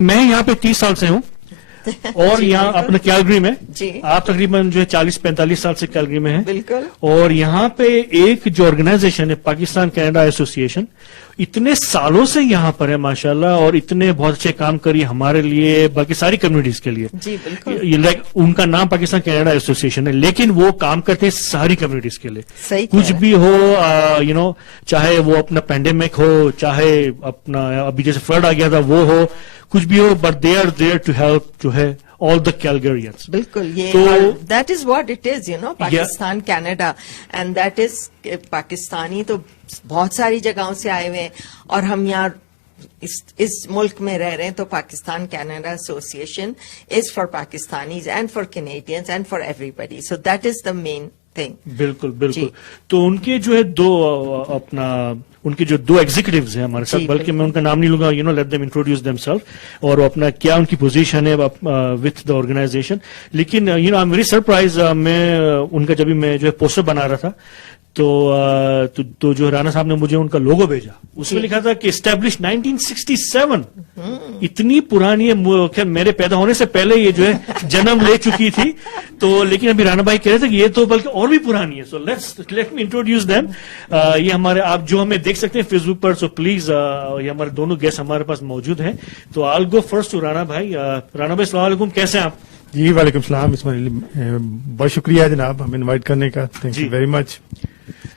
میں یہاں پہ 30 سال سے ہوں اور یہاں اپنے کیلگری میں آپ تقریباً جو ہے 40-45 سال سے کیلگری میں ہیں بالکل. اور یہاں پہ ایک جو آرگنائزیشن ہے پاکستان کینیڈا ایسوسی ایشن اتنے سالوں سے یہاں پر ہے ماشاءاللہ اور اتنے بہت اچھے کام کری ہمارے لیے بلکہ ساری کمیونٹیز کے لیے. جی بالکل. لائک ان کا نام پاکستان کینیڈا ایسوسی ایشن ہے لیکن وہ کام کرتے ہیں ساری کمیونٹیز کے لیے. کچھ بھی ہو چاہے وہ اپنا پینڈیمک ہو چاہے اپنا ابھی جیسے فلڈ آ گیا تھا وہ ہو کچھ بھی ہو but they are there to help جو ہے all the Calgarians. بالکل یہ that is what it is Pakistan Canada and that is Pakistani تو بہت ساری جگہوں سے آئے ہوئے ہیں اور ہم یہاں اس ملک میں رہ رہے ہیں تو Pakistan Canada association is for Pakistanis and for Canadians and for everybody so that is the main thing. بالکل بالکل. تو ان کے جو ہے ان کے جو 2 ایگزیکٹوز ہیں ہمارے ساتھ بلکہ میں ان کا نام نہیں لوں گا let them introduce them self اور اپنا کیا ان کی پوزیشن ہے وتھ دا آرگنائزیشن. لیکن آئی ایم ویری سرپرائز میں ان کا جب میں جو ہے پوسٹر بنا رہا تھا تو جو رانا صاحب نے مجھے ان کا لوگو بھیجا اس میں لکھا تھا کہ اسٹیبلش 1967 اتنی پرانی ہے میرے پیدا ہونے سے پہلے یہ جو ہے جنم لے چکی تھی تو لیکن ابھی رانا بھائی کہہ رہے تھے کہ یہ تو بلکہ اور بھی پرانی ہے. So let me introduce them. یہ ہمارے آپ جو ہمیں دیکھ سکتے ہیں face book per so please یہ ہمارے دونوں گیسٹ ہمارے پاس موجود ہیں. تو آل گو فرسٹ ٹو رانا بھائی. رانا بھائی السلام علیکم کیسے ہیں آپ؟ جی وعلیکم السلام بہت شکریہ جناب ہمیں انوائٹ کرنے کا تھینک یو ویری مچ.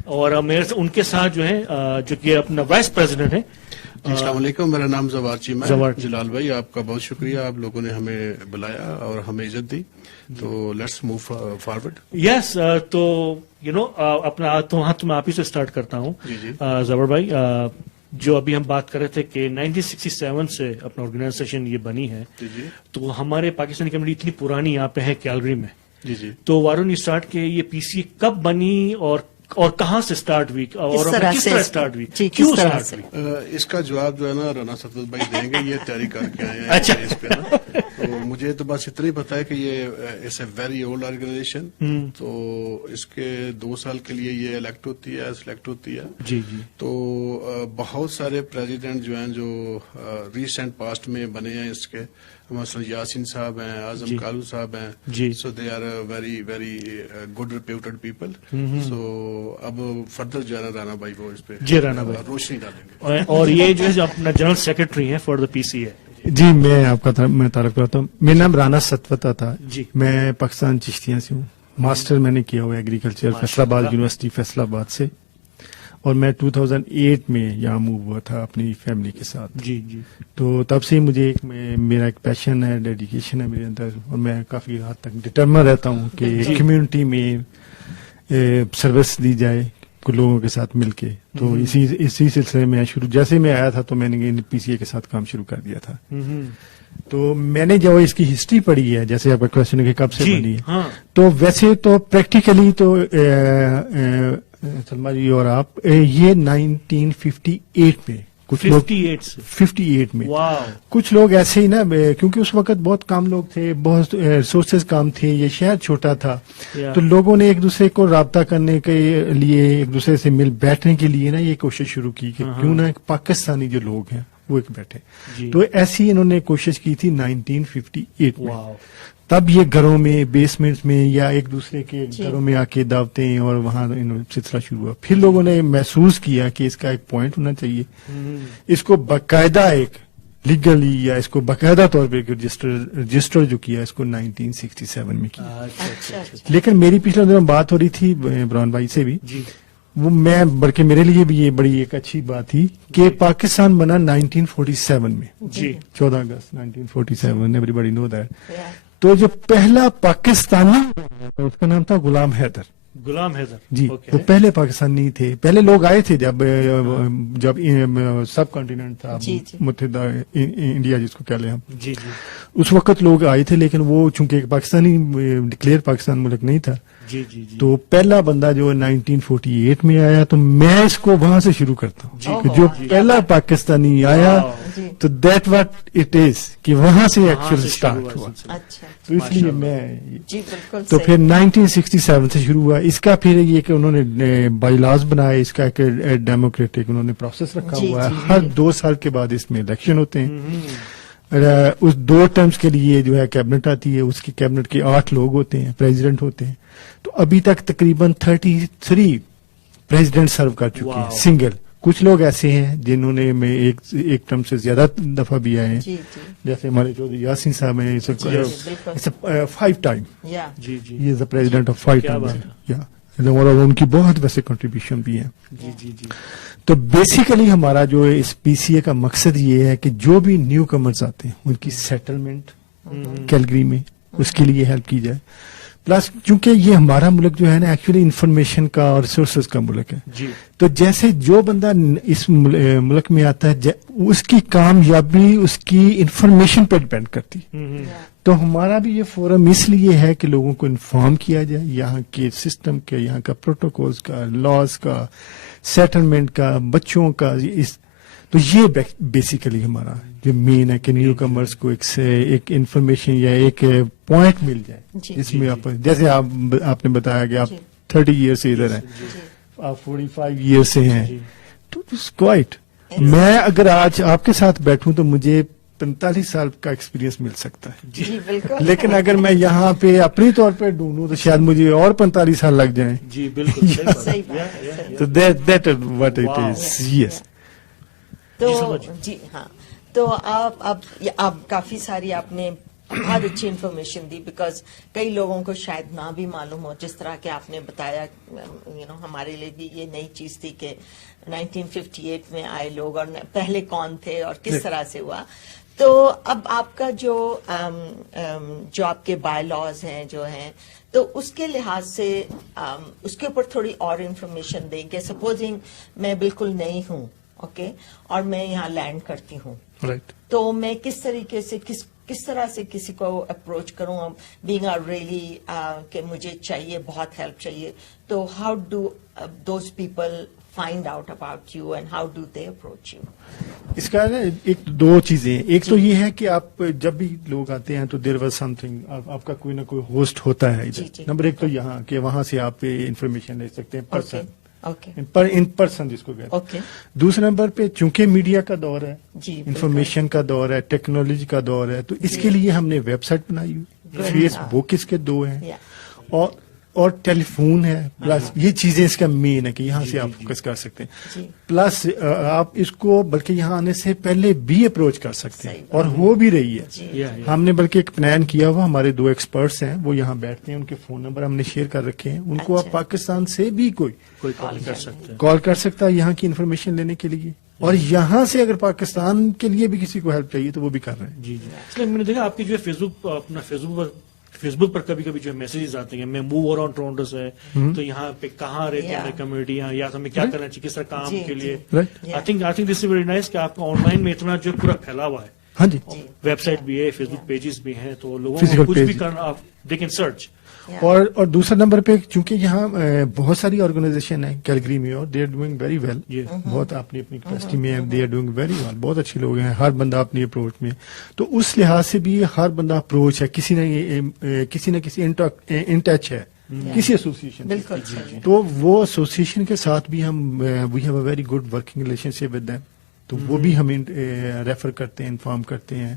اور ان کے ساتھ جو ہے جو کہ اپنا وائس پریزیڈنٹ ہے. السلام علیکم میرا نام زوار چیمہ ہے. جلال بھائی آپ کا بہت شکریہ آپ لوگوں نے ہمیں بلایا اور ہمیں عزت دی تو لیٹس موو فارورڈ. یس تو اپنا تو میں آپ ہی سے اسٹارٹ کرتا ہوں. زبر بھائی جو ابھی ہم بات کر رہے تھے کہ 1967 سے اپنا آرگنائزیشن یہ بنی ہے تو ہمارے پاکستانی کمیونٹی اتنی پرانی یہاں پہ ہے کیلگری میں. تو وارون اسٹارٹ کے یہ پی سی کب بنی اور کہاں سے اسٹارٹ ہوئی اور کس طرح اسٹارٹ ہوئی کیوں اسٹارٹ ہوئی؟ اس کا جواب جو ہے نا رانا سدت بھائی دیں گے. یہ تیاری کر کے آئے ہیں اچھا اس پہ نا تو مجھے تو بس اتنا ہی پتا ہے کہ یہ it's a very old organisation. تو اس کے 2 سال کے لیے یہ الیکٹ ہوتی ہے سلیکٹ ہوتی ہے. جی جی. تو بہت سارے پریزیڈنٹ جو ہیں جو ریسنٹ پاسٹ میں بنے ہیں اس کے مثلا یاسین صاحب ہیں اعظم کالو صاحب ہیں. So they are very very good reputed people. So اب فردر جو ہے رانا بھائی کو اس پہ روشنی ڈالیں گے. اور یہ جو ہے اپنا جنرل سیکرٹری ہیں فار دا پی سی اے. جی میں آپ کا تعارف کراتا ہوں. میرا نام رانا ستوتا تھا. میں پاکستان چشتیاں سے ہوں. ماسٹر میں نے کیا ہوا ایگریکلچر فیصل آباد یونیورسٹی فیصل آباد سے اور میں 2008 میں یہاں موو ہوا تھا اپنی فیملی کے ساتھ. جی جی. تو تب سے مجھے میرا ایک پیشن ہے ڈیڈیکیشن ہے میرے اندر اور میں کافی حد تک ڈٹرمن رہتا ہوں کہ کمیونٹی میں سروس دی جائے کچھ لوگوں کے ساتھ مل کے. تو اسی سلسلے میں جیسے میں آیا تھا تو میں نے پی سی اے کے ساتھ کام شروع کر دیا تھا. تو میں نے جو اس کی ہسٹری پڑھی ہے جیسے آپ کا کوشچن ہے کہ کب سے بنی ہے تو ویسے تو پریکٹیکلی تو سلما جی اور آپ یہ 1958 میں 58 میں کچھ لوگ ایسے ہی نا کیونکہ اس وقت بہت کم لوگ تھے بہت ریسورسز کم تھے یہ شہر چھوٹا تھا تو لوگوں نے ایک دوسرے کو رابطہ کرنے کے لیے ایک دوسرے سے مل بیٹھنے کے لیے نا یہ کوشش شروع کی کہ کیوں نہ پاکستانی جو لوگ ہیں وہ ایک بیٹھے. تو ایسی انہوں نے کوشش کی تھی 1958 میں. تب یہ گھروں میں بیسمنٹس میں یا ایک دوسرے کے گھروں میں آ کے دعوتیں اور وہاں سلسلہ شروع ہوا. پھر لوگوں نے محسوس کیا کہ اس کا ایک پوائنٹ ہونا چاہیے اس کو باقاعدہ ایک لیگلی یا اس کو باقاعدہ طور پہ رجسٹر جو کیا اس کو 1967 میں کیا. لیکن میری پچھلے دنوں بات ہو رہی تھی بران بھائی سے بھی وہ میں بلکہ میرے لیے بھی یہ بڑی ایک اچھی بات تھی کہ پاکستان بنا 1947 میں 14 اگست 1947 ایوری باڈی نو دیٹ. تو جو پہلا پاکستانی اس کا نام تھا غلام حیدر. جی وہ پہلے پاکستانی تھے. پہلے لوگ آئے تھے جب سب کانٹیننٹ تھا متحدہ انڈیا جس کو کہہ لیں ہم. اس وقت لوگ آئے تھے لیکن وہ چونکہ پاکستانی ڈکلیئر پاکستان ملک نہیں تھا. تو پہلا بندہ جو 1948 میں آیا تو میں اس کو وہاں سے شروع کرتا ہوں جو پہلا پاکستانی آیا تو دیٹ واٹ اٹ از کہ وہاں سے ایکچوئل اسٹارٹ ہوا. تو اس لیے میں تو پھر 1967 سے شروع ہوا. اس کا پھر یہ کہ انہوں نے بائی لاز بنائے اس کا ایک ڈیموکریٹک انہوں نے پروسیس رکھا ہوا ہے. ہر 2 سال کے بعد اس میں الیکشن ہوتے ہیں اس 2 ٹرمز کے لیے جو ہے کیبنٹ آتی ہے, اس کی کیبنٹ کے 8 لوگ ہوتے ہیں, پریزیڈنٹ ہوتے ہیں. تو ابھی تک تقریباً 33 پریزیڈنٹ سرو کر چکے ہیں سنگل. کچھ لوگ ایسے ہیں جنہوں نے میں ایک ٹرم سے زیادہ دفعہ بھی آئے ہیں, جیسے ہمارے چودھری یاسین صاحب ہیں, 5 ٹائم یہ از دا پریزیڈنٹ آف 5 ٹائم, اور ان کی بہت ویسے کنٹریبیوشن بھی ہے. تو بیسیکلی ہمارا جو اس پی سی اے کا مقصد یہ ہے کہ جو بھی نیو کمرز آتے ہیں ان کی سیٹلمنٹ کیلگری میں اس کے لیے ہیلپ کی جائے. پلس چونکہ یہ ہمارا ملک جو ہے نا ایکچولی انفارمیشن کا اور ریسورسز کا ملک ہے, تو جیسے جو بندہ اس ملک میں آتا ہے اس کی کامیابی اس کی انفارمیشن پہ ڈپینڈ کرتی. تو ہمارا بھی یہ فورم اس لیے ہے کہ لوگوں کو انفارم کیا جائے یہاں کے سسٹم کے, یہاں کا پروٹوکولز کا, لاز کا, سیٹلمنٹ کا, بچوں کا. تو یہ بیسیکلی ہمارا جو مین ہے کہ نیو کمرز کو ایک انفارمیشن یا ایک پوائنٹ مل جائے جس میں آپ, جیسے آپ نے بتایا کہ آپ 30 ایئر سے ادھر ہیں, آپ 45 ایئر سے ہیں, تو کوائٹ میں اگر آج آپ کے ساتھ بیٹھوں تو مجھے 45 سال کا ایکسپیرینس مل سکتا ہے, لیکن اگر میں یہاں پہ اپنی طور پہ ڈھونڈوں تو شاید مجھے اور 45 سال لگ جائیں. جی بالکل. تو دیٹ واٹ اٹ از. یس. تو جی ہاں, تو آپ کافی ساری آپ نے بہت اچھی انفارمیشن دی, بیکاز کئی لوگوں کو شاید نہ بھی معلوم ہو, جس طرح کہ آپ نے بتایا, ہمارے لیے بھی یہ نئی چیز تھی کہ 1958 میں آئے لوگ اور پہلے کون تھے اور کس طرح سے ہوا. تو اب آپ کا جو آپ کے بائی لاز ہیں جو ہیں, تو اس کے لحاظ سے اس کے اوپر تھوڑی اور انفارمیشن دیں کہ سپوزنگ میں بالکل نئی ہوں, اوکے, اور میں یہاں لینڈ کرتی ہوں, تو میں کس طریقے سے کس طرح سے کسی کو اپروچ کروں, بینگ ریئلی کہ مجھے چاہیے, بہت ہیلپ چاہیے, تو how do those people find out about you and how do they approach you? اس کا ایک 2 چیزیں, ایک تو یہ ہے کہ آپ جب بھی لوگ آتے ہیں تو دیر واز سم تھنگ, آپ کا کوئی نہ کوئی ہوسٹ ہوتا ہے ادھر. نمبر 1 تو یہاں کہ وہاں سے آپ انفارمیشن لے سکتے ہیں پرسن, ان پرسن جس کو کہتے ہیں. دوسرے نمبر پہ چونکہ میڈیا کا دور ہے, انفارمیشن کا دور ہے, ٹیکنالوجی کا دور ہے, تو اس کے لیے ہم نے ویب سائٹ بنائی ہوئی, فیس بک اس کے 2 ہیں, اور ٹیلی فون ہے. پلس یہ چیزیں اس کا مین ہے کہ یہاں سے آپ فوکس کر سکتے ہیں. پلس آپ اس کو بلکہ یہاں آنے سے پہلے بھی اپروچ کر سکتے ہیں, اور ہو بھی رہی ہے. ہم نے بلکہ ایک پلان کیا ہوا, ہمارے 2 ایکسپرٹس ہیں وہ یہاں بیٹھتے ہیں, ان کے فون نمبر ہم نے شیئر کر رکھے ہیں. ان کو آپ پاکستان سے بھی کوئی کال کر سکتا ہے یہاں کی انفارمیشن لینے کے لیے, اور یہاں سے اگر پاکستان کے لیے بھی کسی کو ہیلپ چاہیے تو وہ بھی کر رہے ہیں. جی جی. اس لیے میں نے دیکھا آپ کی جو ہے فیس بک پر کبھی کبھی جو میسیجز آتے ہیں, میں موو اراؤنڈ ٹورنٹو سے, تو یہاں پہ کہاں رہتے ہیں کمیونٹی, یا ہمیں کیا کرنا چاہیے, کس طرح کام کے لیے. I think this is very nice کہ آپ کا آن لائن میں اتنا جو پورا پھیلا ہوا ہے. ہاں جی, ویب سائٹ بھی ہے, فیس بک پیجز بھی ہیں, تو لوگوں کو کچھ بھی کرنا دے کین سرچ. اور دوسرا نمبر پہ چونکہ یہاں بہت ساری آرگنائزیشن ہیں کیلگری میں, اور they are doing very well, بہت اپنی کیپیسٹی میں ہیں, they are doing very well, بہت اچھے لوگ ہیں, ہر بندہ اپنی اپروچ میں. تو اس لحاظ سے بھی ہر بندہ اپروچ ہے, کسی نہ کسی ان ٹچ ہے کسی ایسوسیشن. تو وہ ایسوسیشن کے ساتھ بھی ہم we have a very good working relationship with them, تو وہ بھی ہمیں ریفر کرتے ہیں, انفارم کرتے ہیں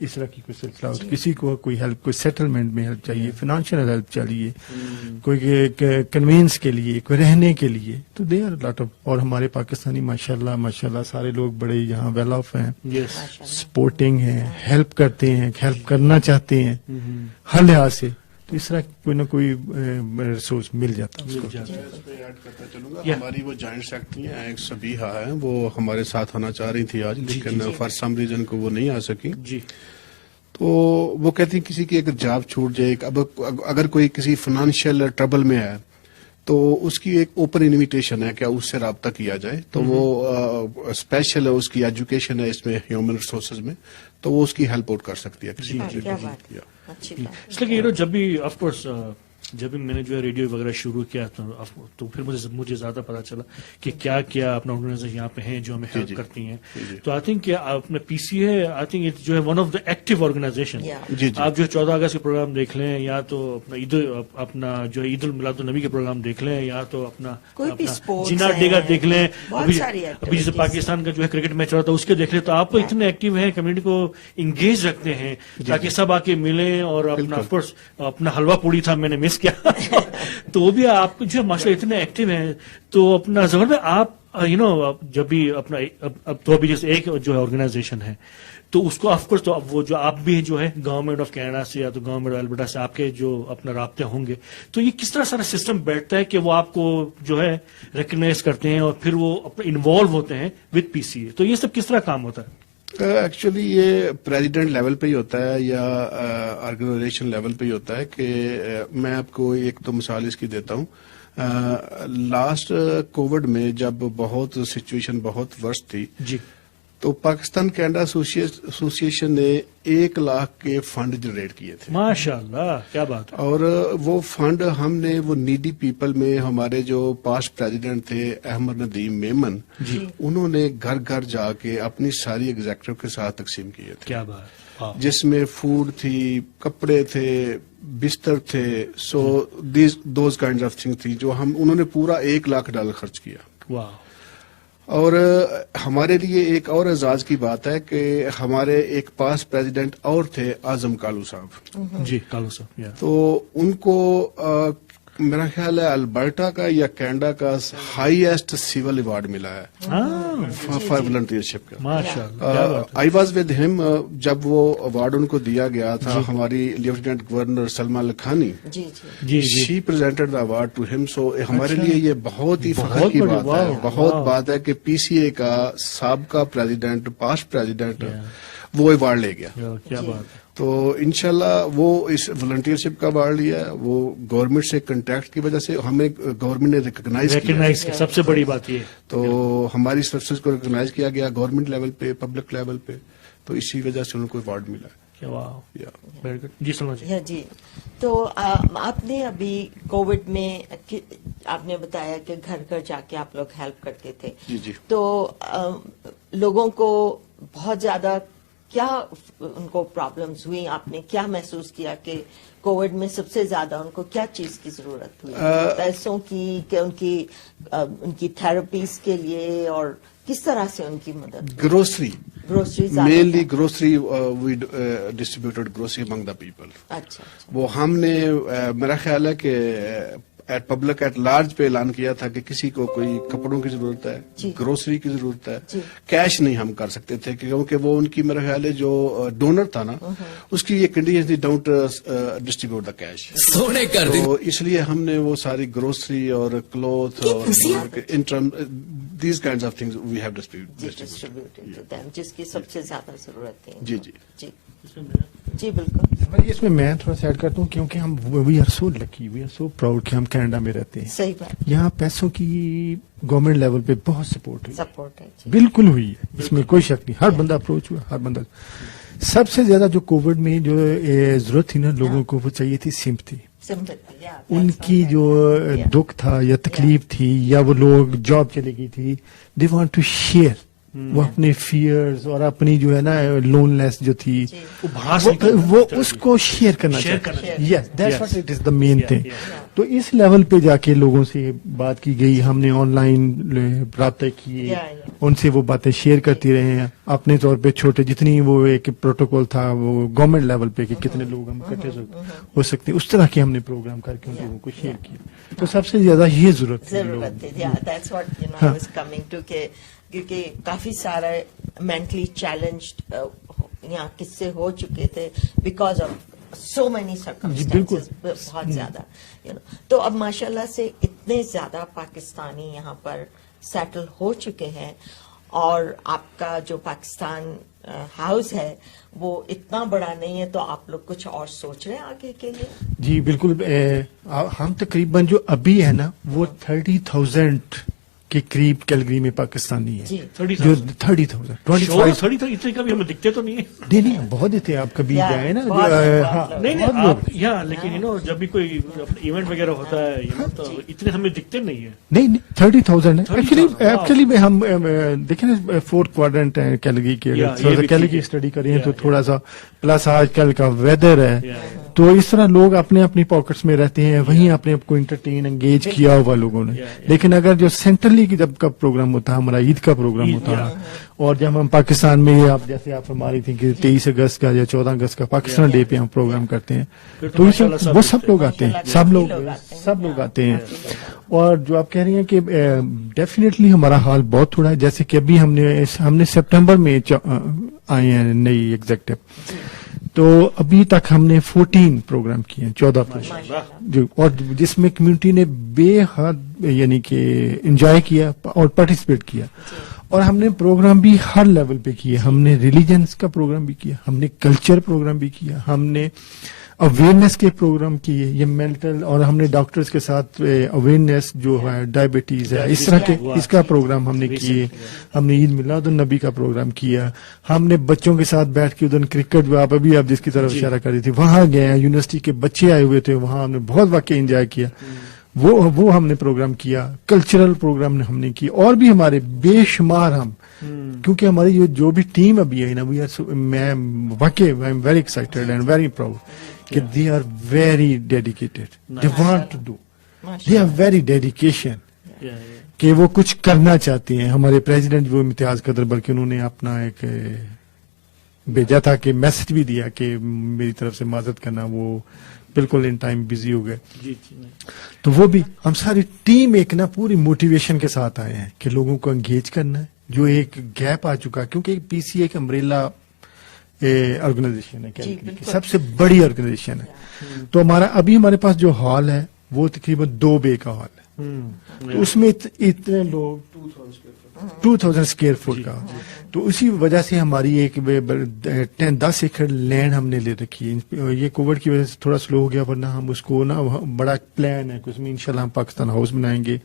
اس طرح کی کوئی سلسلہ, کسی کو کوئی ہیلپ, کوئی سیٹلمنٹ میں ہیلپ چاہیے, فائنینشیل ہیلپ چاہیے, کوئی کنوینس کے لیے, کوئی رہنے کے لیے, تو دے آر لاٹ آف. اور ہمارے پاکستانی ماشاءاللہ سارے لوگ بڑے یہاں ویل آف ہیں, سپورٹنگ ہیں, ہیلپ کرتے ہیں, ہیلپ کرنا چاہتے ہیں ہر لحاظ سے. تو اس طرح کوئی نہ کوئی ریسورس مل جاتا ہے. ہماری وہ جوائنٹ سیکرٹری ہیں ایک سبیحہ ہیں, وہ ہمارے ساتھ آنا چاہ رہی تھی آج, لیکن فار سم ریزن کو وہ نہیں آ سکی. تو وہ کہتی ہیں کسی کی ایک جاب چھوٹ جائے, اب اگر کوئی کسی فائنینشیل ٹربل میں ہے تو اس کی ایک اوپن انویٹیشن ہے کہ اس سے رابطہ کیا جائے. تو وہ اسپیشل اس کی ایجوکیشن ہے اس میں, ہیومن ریسورسز میں, تو وہ اس کی ہیلپ آؤٹ کر سکتی ہے کسی. اس لیے جب بھی آف کورس جب میں نے جو ہے ریڈیو وغیرہ شروع کیا تو پھر مجھے زیادہ پتا چلا کہ کیا کیا اپنا آرگنائزیشن یہاں پہ ہیں جو ہمیں ہیلپ کرتی ہیں. تو آئی تھنک اپنا پی سی ہے آئی تھنک جو ہے one of the active organisation. آپ جو 14 اگست کے پروگرام دیکھ لیں یا تو اپنا جو عید المیلاد النبی کے پروگرام دیکھ لیں یا تو اپنا جینا ڈے کا دیکھ لیں. ابھی جیسے پاکستان کا جو ہے کرکٹ میچ رہا تھا اس کے دیکھ لیں تو آپ اتنے ایکٹیو ہیں, کمیونٹی کو انگیج رکھتے ہیں تاکہ سب آ کے ملیں. اور اپنا آف کورس اپنا حلوہ پوڑی تھا میں نے مس کیا تو وہ بھی آپ جو ماشاء اللہ اتنے ایکٹیو ہیں. تو اپنا ظہور میں آپ جب بھی اپنا اب تو ابھی جیسے ایک جو ہے آرگنائزیشن ہے تو اس کو آف کورس تو وہ جو آپ بھی جو ہے گورنمنٹ آف کینیڈا سے یا تو گورنمنٹ آف البرٹا سے آپ کے جو اپنا رابطے ہوں گے تو یہ کس طرح سارا سسٹم بیٹھتا ہے کہ وہ آپ کو جو ہے ریکگنائز کرتے ہیں اور پھر وہ انوالو ہوتے ہیں وتھ پی سی اے. تو یہ سب کس طرح کام ہوتا ہے؟ ایکچولی یہ پریزیڈنٹ لیول پہ ہی ہوتا ہے یا آرگنائزیشن لیول پہ ہی ہوتا ہے کہ میں آپ کو ایک تو مثال اس کی دیتا ہوں. لاسٹ کووڈ میں جب بہت سچویشن بہت ورسٹ تھی جی تو پاکستان کینیڈا ایسوسیشن نے 1 لاکھ کے فنڈ جنریٹ کیے تھے. ماشاء اللہ کیا بات ہے. اور وہ فنڈ ہم نے وہ نیڈی پیپل میں ہمارے جو پاسٹ پریزیڈنٹ تھے احمد ندیم میمن انہوں نے گھر گھر جا کے اپنی ساری ایگزیکٹو کے ساتھ تقسیم کیے تھے. کیا بات. جس میں فوڈ تھی, کپڑے تھے, بستر تھے. So those kind of thing تھی جو انہوں نے پورا $1 لاکھ خرچ کیا. واہ. اور ہمارے لیے ایک اور اعزاز کی بات ہے کہ ہمارے ایک پاس پریزیڈنٹ اور تھے اعظم کالو صاحب. جی کالو صاحب. تو ان کو میرا خیال ہے البرٹا کا یا کینیڈا کا ہائیسٹ سول ایوارڈ ملا ہے فار والنٹیئرشپ کا. آئی واز ود ہم جب وہ ایوارڈ ان کو دیا گیا تھا. ہماری lieutenant governor Salma Lakhani she presented the award to him. So ہمارے لیے یہ بہت ہی فخر کی بات ہے, بہت بات ہے کہ پی سی اے کا سابقہ پریزیڈنٹ پاسٹ پریزیڈنٹ وہ ایوارڈ لے گیا. کیا بات ہے. تو انشاءاللہ وہ اس والنٹیئرشپ کا ایوارڈ لیا ہے. وہ گورنمنٹ سے کنٹیکٹ کی وجہ سے ہمیں گورنمنٹ نے ریکگنائز کیا. سب سے بڑی بات یہ تو ہماری سروسز کو ریکگنائز کیا گیا گورنمنٹ لیول پہ, پبلک لیول پہ. تو اسی وجہ سے ان کو ایوارڈ ملا ہے. جی سمجھ. جی تو آپ نے ابھی کووڈ میں آپ نے بتایا کہ گھر گھر جا کے آپ لوگ ہیلپ کرتے تھے. جی. تو لوگوں کو بہت زیادہ کیا ان کو پرابلمز ہوئی, آپ نے کیا محسوس کیا کہ کووڈ میں سب سے زیادہ ان کو کیا چیز کی ضرورت ہوئی؟ پیسوں کی کہ ان کی تھراپیز کے لیے, اور کس طرح سے ان کی مدد؟ Grocery mainly grocery we distributed grocery among the people. اچھا. وہ ہم نے میرا خیال ہے کہ پبلک ایٹ لارج پہ اعلان کیا تھا کہ کسی کو کوئی کپڑوں کی ضرورت ہے, گروسری کی ضرورت ہے. کیش نہیں ہم کر سکتے تھے کیونکہ وہ ان کی میرا خیال ہے جو ڈونر تھا نا اس کی یہ کنڈیشن تھی ڈونٹ ڈسٹریبیوٹ دا کیش. تو اس لیے ہم نے وہ ساری گروسری اور کلوتھ اور these kinds of things we have distributed جس کی سب سے زیادہ ضرورت ہے. جی جی بالکل. اس میں میں تھوڑا سا ایڈ کرتا ہوں کیونکہ ہم we are so lucky, we are so proud کہ ہم کینیڈا میں رہتے ہیں. صحیح بات. یہاں پیسوں کی گورنمنٹ لیول پہ بہت سپورٹ ہے. بالکل ہوئی ہے, اس میں کوئی شک نہیں. ہر بندہ اپروچ ہوا, ہر بندہ. سب سے زیادہ جو کووڈ میں جو ضرورت تھی نا لوگوں کو وہ چاہیے تھی سمپتھی. ان کی جو دکھ تھا یا تکلیف تھی یا وہ لوگ جاب چلے گئی تھی, دے وانٹ ٹو شیئر. وہ اپنے فیئرز اور اپنی جو ہے نا لون لیس جو تھی وہ اس کو شیئر کرنا چاہتے. Yes that's what it is the main thing. تو اس لیول پہ جا کے لوگوں سے بات کی گئی, ہم نے آن لائن رابطے کیے, ان سے وہ باتیں شیئر کرتی رہے ہیں اپنے طور پہ. چھوٹے جتنی وہ ایک پروٹوکول تھا وہ گورنمنٹ لیول پہ کہ کتنے لوگ ہم اکٹھے ہو سکتے, اس طرح کے ہم نے پروگرام کر کے ان لوگوں کو شیئر کیا. تو سب سے زیادہ یہ ضرورت تھی کیونکہ کافی سارے مینٹلی چیلنجڈ یہاں قصے ہو چکے تھے because of so many circumstances, بہت زیادہ. تو اب ماشاءاللہ سے اتنے زیادہ پاکستانی یہاں پر سیٹل ہو چکے ہیں, اور آپ کا جو پاکستان ہاؤس ہے وہ اتنا بڑا نہیں ہے, تو آپ لوگ کچھ اور سوچ رہے ہیں آگے کے لیے؟ جی بالکل. ہم تقریباً جو ابھی ہے نا وہ 30,000 کے قریب کیلگری میں پاکستانی ہے جی. جو 30,000 25 اتنے کبھی ہمیں دکھتے تو نہیں ہے. نہیں بہت دیتے آپ کبھی جائیں نا. نہیں لیکن جب بھی کوئی ایونٹ وغیرہ ہوتا ہے تو اتنے ہمیں دکھتے نہیں ہے. نہیں 30,000 ہے ایکچولی میں ہم دیکھیں نا 4th کوارٹرنٹ ہے کیلگری کے. اگر کیلگری اسٹڈی کریں تو تھوڑا سا پلس آج کل کا ویدر ہے تو اس طرح لوگ اپنے اپنی پاکٹس میں رہتے ہیں, وہیں اپنے آپ کو انٹرٹین انگیج کیا ہوا لوگوں نے. لیکن اگر جو سینٹرلی جب کا پروگرام ہوتا ہے ہمارا عید کا پروگرام ہوتا ہے اور جب ہم پاکستان میں آپ جیسے آپ فرما رہی تھی کہ 23 اگست کا یا 14 اگست کا پاکستان ڈے پہ ہم پروگرام کرتے ہیں تو وہ سب لوگ آتے ہیں, سب لوگ آتے ہیں. اور جو آپ کہہ رہی ہیں کہ ڈیفینیٹلی ہمارا حال بہت تھوڑا ہے. جیسے کہ ابھی ہم نے سپٹمبر میں آئے ہیں نئی ایگزیکٹو, تو ابھی تک ہم نے 14 پروگرام کیے ہیں, 14 پروگرام, اور جس میں کمیونٹی نے بے حد یعنی کہ انجوائے کیا اور پارٹیسپیٹ کیا. اور ہم نے پروگرام بھی ہر لیول پہ کیے. ہم نے ریلیجنس کا پروگرام بھی کیا, ہم نے کلچر پروگرام بھی کیا, ہم نے اویئرنیس کے پروگرام کیے, یہ مینٹل, اور ہم نے ڈاکٹرز کے ساتھ اویئرنیس جو ہے ڈائبٹیز ہے اس طرح کے اس کا پروگرام ہم نے کیے. ہم نے عید میلاد النبی کا پروگرام کیا. ہم نے بچوں کے ساتھ بیٹھ کے ادھر کرکٹ جو آپ جس کی طرف اشارہ کر رہی تھی وہاں گئے ہیں, یونیورسٹی کے بچے آئے ہوئے تھے, وہاں ہم نے بہت واقعی انجوائے کیا. وہ ہم نے پروگرام کیا. کلچرل پروگرام ہم نے کیا, اور بھی ہمارے بے شمار ہم, کیونکہ ہماری جو بھی ٹیم ابھی ہے نا میں واقعی I am very excited and very proud کہ they are very dedicated, they want to do, they are very dedication کہ وہ کچھ کرنا چاہتے ہیں. ہمارے پریزیڈنٹ وہ امتیاز قدر بلکہ انہوں نے اپنا ایک بھیجا تھا کہ میسج بھی دیا کہ میری طرف سے معذرت کرنا, وہ بالکل ان ٹائم بزی ہو گئے. تو وہ بھی ہم ساری ٹیم ایک نا پوری موٹیویشن کے ساتھ آئے ہیں کہ لوگوں کو انگیج کرنا ہے. جو ایک گیپ آ چکا کیونکہ پی سی ایک امبریلا آرگنائزیشن ہے, سب سے بڑی آرگنائزیشن ہے. تو ہمارے پاس جو ہال ہے وہ تقریباً 2 بے کا ہال ہے, تو اس میں اتنے لوگ 2000 اسکوائر فٹ کا. تو اسی وجہ سے ہماری ایک 10 ایکڑ لینڈ ہم نے لے رکھی ہے. یہ کووڈ کی وجہ سے تھوڑا سلو ہو گیا, ورنہ ہم اس کو نا بڑا پلان ہے کہ اس میں انشاءاللہ ہم پاکستان ہاؤس بنائیں گے.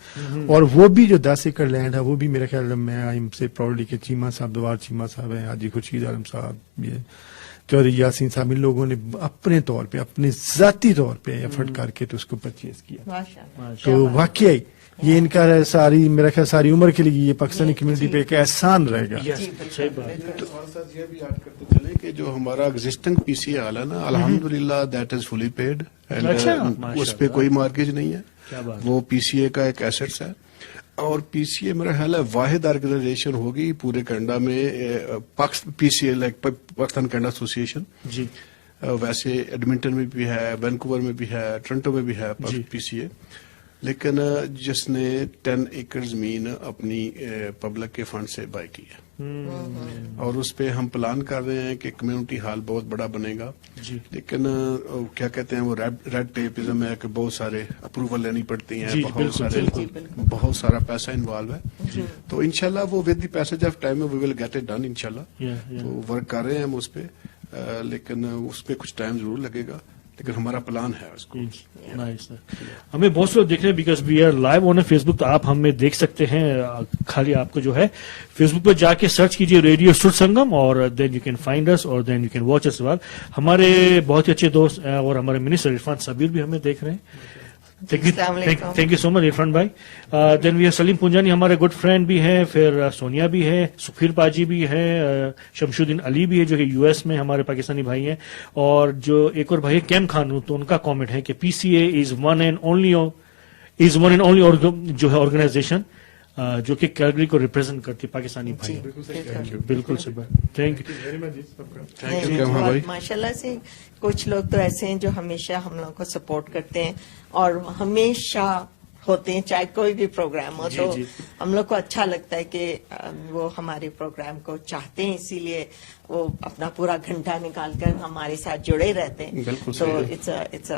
اور وہ بھی جو 10 ایکڑ لینڈ ہے وہ بھی میرے خیال میں ہم سے پراؤڈلی کہ چیمہ صاحب, دوار چیمہ صاحب ہیں, حاجی خورشید عالم صاحب, یہ چودھری یاسین صاحب, ان لوگوں نے اپنے طور پہ اپنے ذاتی طور پہ ایفرٹ کر کے تو اس کو پرچیز کیا. تو واقعی یہ ان کا ساری میرا خیال ساری عمر کے لیے یہ پاکستانی کمیونٹی پہ ایک احسان رہے گا. یہ بھی یاد کرتے چلے کہ جو ہمارا ایگزسٹنگ پی سی حال ہے نا, الحمدللہ دیٹ از فلی پیڈ, اس پہ کوئی مارگیج نہیں ہے. وہ پی سی اے کا ایک ایسٹس ہے, اور پی سی اے میرا خیال ہے واحد آرگنائزیشن ہوگی پورے کینیڈا میں, P C A like Pakistan Canada association. جی ویسے ایڈمنٹن میں بھی ہے, وینکوور میں بھی ہے, ٹورنٹو میں بھی ہے پی سی اے, لیکن جس نے 10 ایکڑ زمین اپنی پبلک کے فنڈ سے بائی کی ہے, اور اس پہ ہم پلان کر رہے ہیں کہ کمیونٹی ہال بہت بڑا بنے گا. لیکن کیا کہتے ہیں وہ ریڈ ٹیپزم ہے کہ بہت سارے اپروول لینی پڑتی ہیں, بہت سارا پیسہ انوالو ہے. تو انشاءاللہ وہ with the passage of time we will get it done انشاءاللہ. تو ورک کر رہے ہیں ہم اس پہ, لیکن اس پہ کچھ ٹائم ضرور لگے گا, لیکن ہمارا پلان ہے اس کو. ہمیں بہت سے لوگ دیکھ رہے ہیں because we are live on Facebook, تو آپ ہمیں دیکھ سکتے ہیں. خالی آپ کو جو ہے فیس بک پہ جا کے سرچ کیجیے ریڈیو سر سنگم, اور دین یو کین فائنڈ اس, اور دین یو کین واچ اس. ہمارے بہت ہی اچھے دوست اور ہمارے منسٹر عرفان صابر بھی ہمیں دیکھ رہے ہیں. تھینک یو سو مچ عرفان بھائی. دین وی سلیم پنجانی ہمارے گڈ فرینڈ بھی ہیں, پھر سونیا بھی ہے, سفیر پاجی بھی ہے, شمشد الدین علی بھی ہے جو کہ یو ایس میں ہمارے پاکستانی بھائی ہیں, اور جو ایک اور بھائی ہے کیم خان, تو ان کا کامنٹ ہے کہ پی C a is one and only جو ہے آرگنائزیشن جو کہ کیلگری کو ریپرزینٹ کرتی پاکستانی بھائی. بالکل سر, تھینک یو. ماشاء اللہ سے کچھ لوگ تو ایسے ہیں جو ہمیشہ ہم لوگوں کو سپورٹ کرتے ہیں اور ہمیشہ ہوتے ہیں, چاہے کوئی بھی پروگرام ہو. تو ہم لوگ کو اچھا لگتا ہے کہ وہ ہمارے پروگرام کو چاہتے ہیں, اسی لیے وہ اپنا پورا گھنٹہ نکال کر ہمارے ساتھ جڑے رہتے ہیں. تو اٹس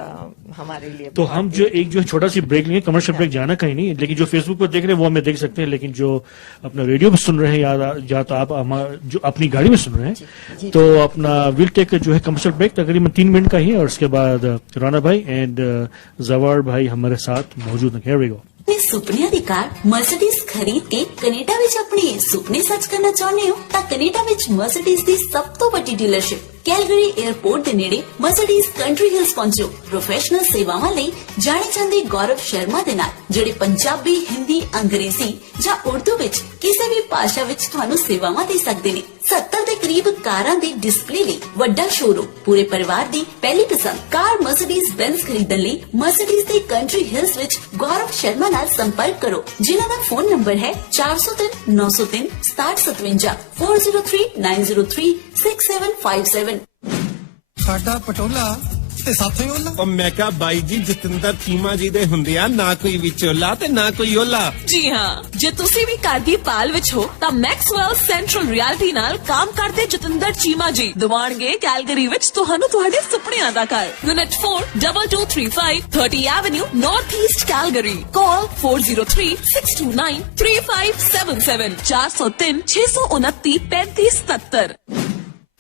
ہمارے لیے. تو ہم جو ایک جو چھوٹا سی بریک لیں, کمرشل بریک, جانا کہیں نہیں, لیکن جو فیس بک پر دیکھ رہے ہیں وہ ہمیں دیکھ سکتے ہیں, لیکن جو اپنا ریڈیو پہ سن رہے ہیں یا تو آپ جو اپنی گاڑی میں سن رہے ہیں, تو اپنا ویل ٹیک جو ہے کمرشل بریک تقریباً 3 منٹ کا ہی ہے, اور اس کے بعد رانا بھائی اینڈ زوار بھائی ہمارے ساتھ موجود ہیں. ہیئر وی گو. ਆਪਣੇ ਸੁਪਨਿਆਂ ਦੀ ਕਾਰ ਮਰਸੀਡੀਜ਼ ਖਰੀਦ ਕੇ ਕੈਨੇਡਾ ਵਿੱਚ ਆਪਣੇ ਸੁਪਨੇ ਸੱਚ ਕਰਨਾ ਚਾਹੁੰਦੇ ਹੋ ਤਾਂ ਕੈਨੇਡਾ ਵਿੱਚ ਮਰਸੀਡੀਜ਼ ਦੀ ਸਭ ਤੋਂ ਵੱਡੀ ਡੀਲਰਸ਼ਿਪ ਕੈਲਗਰੀ 에ਅਰਪੋਰਟ ਦੇ ਨੇੜੇ ਮਰਸੀਡੀਜ਼ ਕੰਟਰੀ ਹਿਲਸ ਪਹੁੰਚੋ। ਪ੍ਰੋਫੈਸ਼ਨਲ ਸੇਵਾਵਾਂ ਲਈ ਜਾਣੇ ਜਾਂਦੇ ਗੌਰਵ ਸ਼ਰਮਾ ਦੇ ਨਾਲ ਜਿਹੜੇ ਪੰਜਾਬੀ, ਹਿੰਦੀ, ਅੰਗਰੇਜ਼ੀ ਜਾਂ ਉਰਦੂ ਵਿੱਚ ਕਿਸੇ ਵੀ ਭਾਸ਼ਾ ਵਿੱਚ ਤੁਹਾਨੂੰ ਸੇਵਾਵਾਂ ਦੇ ਸਕਦੇ ਨੇ। 70 ਦੇ ਕਰੀਬ ਕਾਰਾਂ ਦੇ ਡਿਸਪਲੇ ਲਈ ਵੱਡਾ ਸ਼ੋਰੂਮ, ਪੂਰੇ ਪਰਿਵਾਰ ਦੀ ਪਹਿਲੀ ਪਸੰਦ ਕਾਰ ਮਰਸੀਡੀਜ਼ ਬੈਂਜ਼ ਖਰੀਦਣ ਲਈ ਮਰਸੀਡੀਜ਼ ਦੇ ਕੰਟਰੀ ਹਿਲਸ ਵਿੱਚ ਗੌਰਵ ਸ਼ਰਮਾ ਨਾਲ ਸੰਪਰਕ ਕਰੋ, ਜਿਨ੍ਹਾਂ ਦਾ ਫੋਨ ਨੰਬਰ ਹੈ 403 903 6757 403 903 6757। ਸਾਡਾ ਪਟੋਲਾ ਤੇ ਸਾਥੋਂ ਹੀ ਓਲਾ। ਉਹ ਮੈਂ ਕਿਹਾ ਬਾਈ ਜੀ ਜਤਿੰਦਰ ਚੀਮਾ ਜੀ ਦੇ ਹੁੰਦੇ ਆ, ਨਾ ਕੋਈ ਵਿਚੋਲਾ ਤੇ ਨਾ ਕੋਈ ਓਲਾ। ਜੀ ਹਾਂ, ਜੇ ਤੁਸੀਂ ਵੀ ਘਰ ਦੀ ਪਾਲ ਵਿੱਚ ਹੋ ਤਾਂ ਮੈਕਸਵੈਲ ਸੈਂਟਰਲ ਰਿਐਲਿਟੀ ਨਾਲ ਕੰਮ ਕਰਦੇ ਜਤਿੰਦਰ ਚੀਮਾ ਜੀ ਦਿਵਾਣਗੇ ਕੈਲਗਰੀ ਵਿੱਚ ਤੁਹਾਨੂੰ ਤੁਹਾਡੇ ਸੁਪਨਿਆਂ ਦਾ ਘਰ। Unit 42235 30 avenue north east Calgary. Call 403-629 3577 403 629 3577।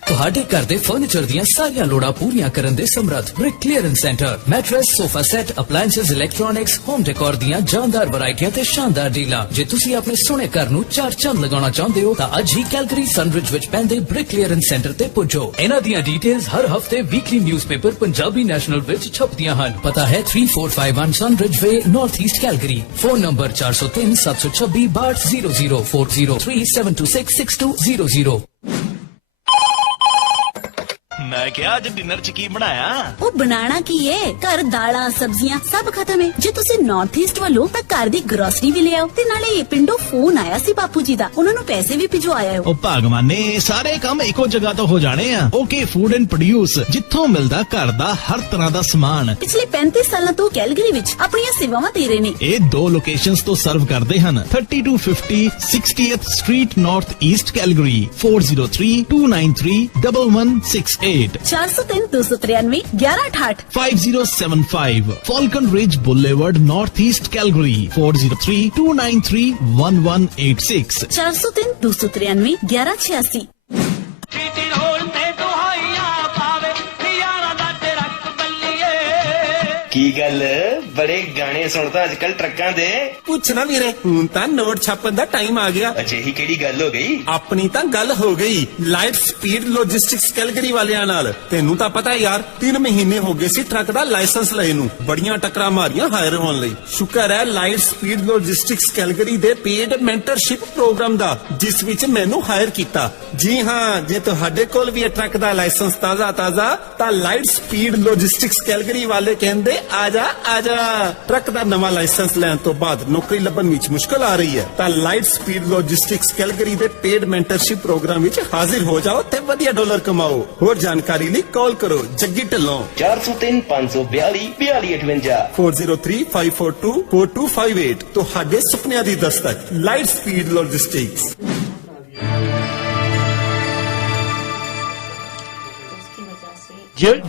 ਤੁਹਾਡੇ ਘਰ ਦੇ ਫਰਨੀਚਰ ਦੀਆਂ ਸਾਰੀਆਂ ਲੋੜਾਂ ਪੂਰੀਆਂ ਕਰਨ ਦੇ ਸਮਰੱਥ brick clearance centre. Mattress, sofa set, appliances, electronics, home decor ਦੀਆਂ ਜਾਨਦਾਰ ਵੈਰਾਈਟੀਆਂ ਤੇ ਸ਼ਾਨਦਾਰ ਡੀਲਾਂ। ਜੇ ਤੁਸੀਂ ਆਪਣੇ ਸੋਹਣੇ ਘਰ ਨੂੰ ਚਾਰ ਚੰਦ ਲਗਾਉਣਾ ਚਾਹੁੰਦੇ ਹੋ ਤਾਂ ਅੱਜ ਹੀ ਕੈਲਗਰੀ ਸਨਰਿਜ ਵਿੱਚ ਪੈਂਦੇ ਬ੍ਰਿਕ ਕਲੀਅਰੈਂਸ ਸੈਂਟਰ ਤੇ ਪੁੱਜੋ। ਇਹਨਾਂ ਦੀਆਂ ਡੀਟੇਲਸ ਹਰ ਹਫਤੇ ਵੀਕਲੀ ਨਿਊਜ਼ਪੇਪਰ ਪੰਜਾਬੀ ਨੈਸ਼ਨਲ ਵਿੱਚ ਛਪਦੀਆਂ ਹਨ। ਪਤਾ ਹੈ 3451 Sunridge way, north east Calgary. Phone number 403 726 6200 403 726 6200। ਮੈਂ ਕਿਹਾ ਅੱਜ ਡਿਨਰ ਚ ਕੀ ਬਣਾਇਆ? ਉਹ ਬਣਾਣਾ ਕੀ ਏ, ਘਰ ਦਾਲਾਂ ਸਬਜ਼ੀਆਂ ਸਭ ਖਤਮ ਹੈ। ਜੇ ਤੁਸੀਂ ਨਾਰਥ ਈਸਟ ਵੱਲੋਂ ਤਾਂ ਘਰ ਦੀ ਗਰੋਸਰੀ ਵੀ ਲਿਆਓ ਤੇ ਨਾਲੇ ਪਿੰਡੋਂ ਫੋਨ ਆਇਆ ਸੀ ਬਾਪੂ ਜੀ ਦਾ, ਉਹਨਾਂ ਨੂੰ ਪੈਸੇ ਵੀ ਭਿਜਵਾਇਆ। ਉਹ ਭਗਵਾਨੇ ਸਾਰੇ ਕੰਮ ਇੱਕੋ ਜਗ੍ਹਾ ਤੋਂ ਹੋ ਜਾਣੇ ਆ। ਓਕੇ ਫੂਡ ਐਂਡ ਪ੍ਰੋਡਿਊਸ, ਜਿੱਥੋਂ ਮਿਲਦਾ ਘਰ ਦਾ ਹਰ ਤਰ੍ਹਾਂ ਦਾ ਸਮਾਨ। ਪਿਛਲੇ 35 ਸਾਲਾਂ ਤੋਂ ਕੈਲਗਰੀ ਵਿੱਚ ਆਪਣੀਆਂ ਸੇਵਾਵਾਂ ਦੇ ਰਹੇ ਨੇ। ਇਹ ਦੋ ਲੋਕੇਸ਼ਨਸ ਤੋਂ ਸਰਵ ਕਰਦੇ ਹਨ। 3250 60th street north east Calgary. 4032931168 403 293 1168 5075 Falcon Ridge Boulevard North East Calgary 403 293 1186 403 293 1186। ਕੀ ਗੱਲ ਬੜੇ ਗਾਣੇ ਸੁਣਦਾ ਅੱਜ ਕੱਲ ਟਰੱਕਾਂ ਦੇ? ਪੁੱਛਣਾ ਵੀਰੇ, ਹੁਣ ਤਾਂ ਨੋਟ ਛਾਪਣ ਦਾ ਟਾਈਮ ਆ ਗਿਆ। ਅਜਿਹੀ ਕਿਹੜੀ ਗੱਲ ਹੋ ਗਈ? ਆਪਣੀ ਤਾਂ ਗੱਲ ਹੋ ਗਈ ਲਾਈਟ ਸਪੀਡ ਲੌਜਿਸਟਿਕਸ ਕੈਲਗਰੀ ਵਾਲਿਆਂ ਨਾਲ। ਤੈਨੂੰ ਤਾਂ ਪਤਾ ਯਾਰ 3 ਮਹੀਨੇ ਹੋ ਗਏ ਸੀ ਟਰੱਕ ਦਾ ਲਾਇਸੈਂਸ ਲਏ ਨੂੰ। ਬੜੀਆਂ ਟੱਕਰਾਂ ਮਾਰੀਆਂ ਹਾਇਰ ਹੋਣ ਲਈ। ਸ਼ੁਕਰ ਹੈ ਲਾਈਟ ਸਪੀਡ ਲੌਜਿਸਟਿਕਸ ਕੈਲਗਰੀ ਦੇ ਪੇਡ ਮੈਂਟਰਸ਼ਿਪ ਪ੍ਰੋਗਰਾਮ ਦਾ, ਜਿਸ ਵਿੱਚ ਮੈਨੂੰ ਹਾਇਰ ਕੀਤਾ। ਜੀ ਹਾਂ, ਜੇ ਤੁਹਾਡੇ ਕੋਲ ਵੀ ਇਹ ਟਰੱਕ ਦਾ ਲਾਇਸੈਂਸ ਤਾਜ਼ਾ ਤਾਂ ਲਾਈਟ ਸਪੀਡ ਲੌਜਿਸਟਿਕਸ ਕੈਲਗਰੀ ਵਾਲੇ ਕਹਿੰਦੇ ਆਜਾ ਟਰੱਕ ਦਾ ਨਵਾਂ ਲਾਇਸੈਂਸ ਲੈਣ ਤੋਂ ਬਾਅਦ ਨੌਕਰੀ ਲੱਭਣ ਵਿੱਚ ਮੁਸ਼ਕਲ ਆ ਰਹੀ ਹੈ ਤਾਂ ਲਾਈਟ ਸਪੀਡ ਲੌਜਿਸਟਿਕਸ ਕੈਲਗਰੀ ਦੇ ਪੇਡ ਮੈਂਟਰਸ਼ਿਪ ਪ੍ਰੋਗਰਾਮ ਵਿੱਚ ਹਾਜ਼ਰ ਹੋ ਜਾਓ ਤੇ ਵਧੀਆ ਡਾਲਰ ਕਮਾਓ। ਹੋਰ ਜਾਣਕਾਰੀ ਲਈ ਕਾਲ ਕਰੋ ਜੱਗੀ ਢਿੱਲੋਂ 403 542 4258 403 542 4258। ਤੁਹਾਡੇ ਸੁਪਨਿਆਂ ਦੀ ਦਸਤਕ ਲਾਈਟ ਸਪੀਡ ਲੌਜਿਸਟਿਕਸ।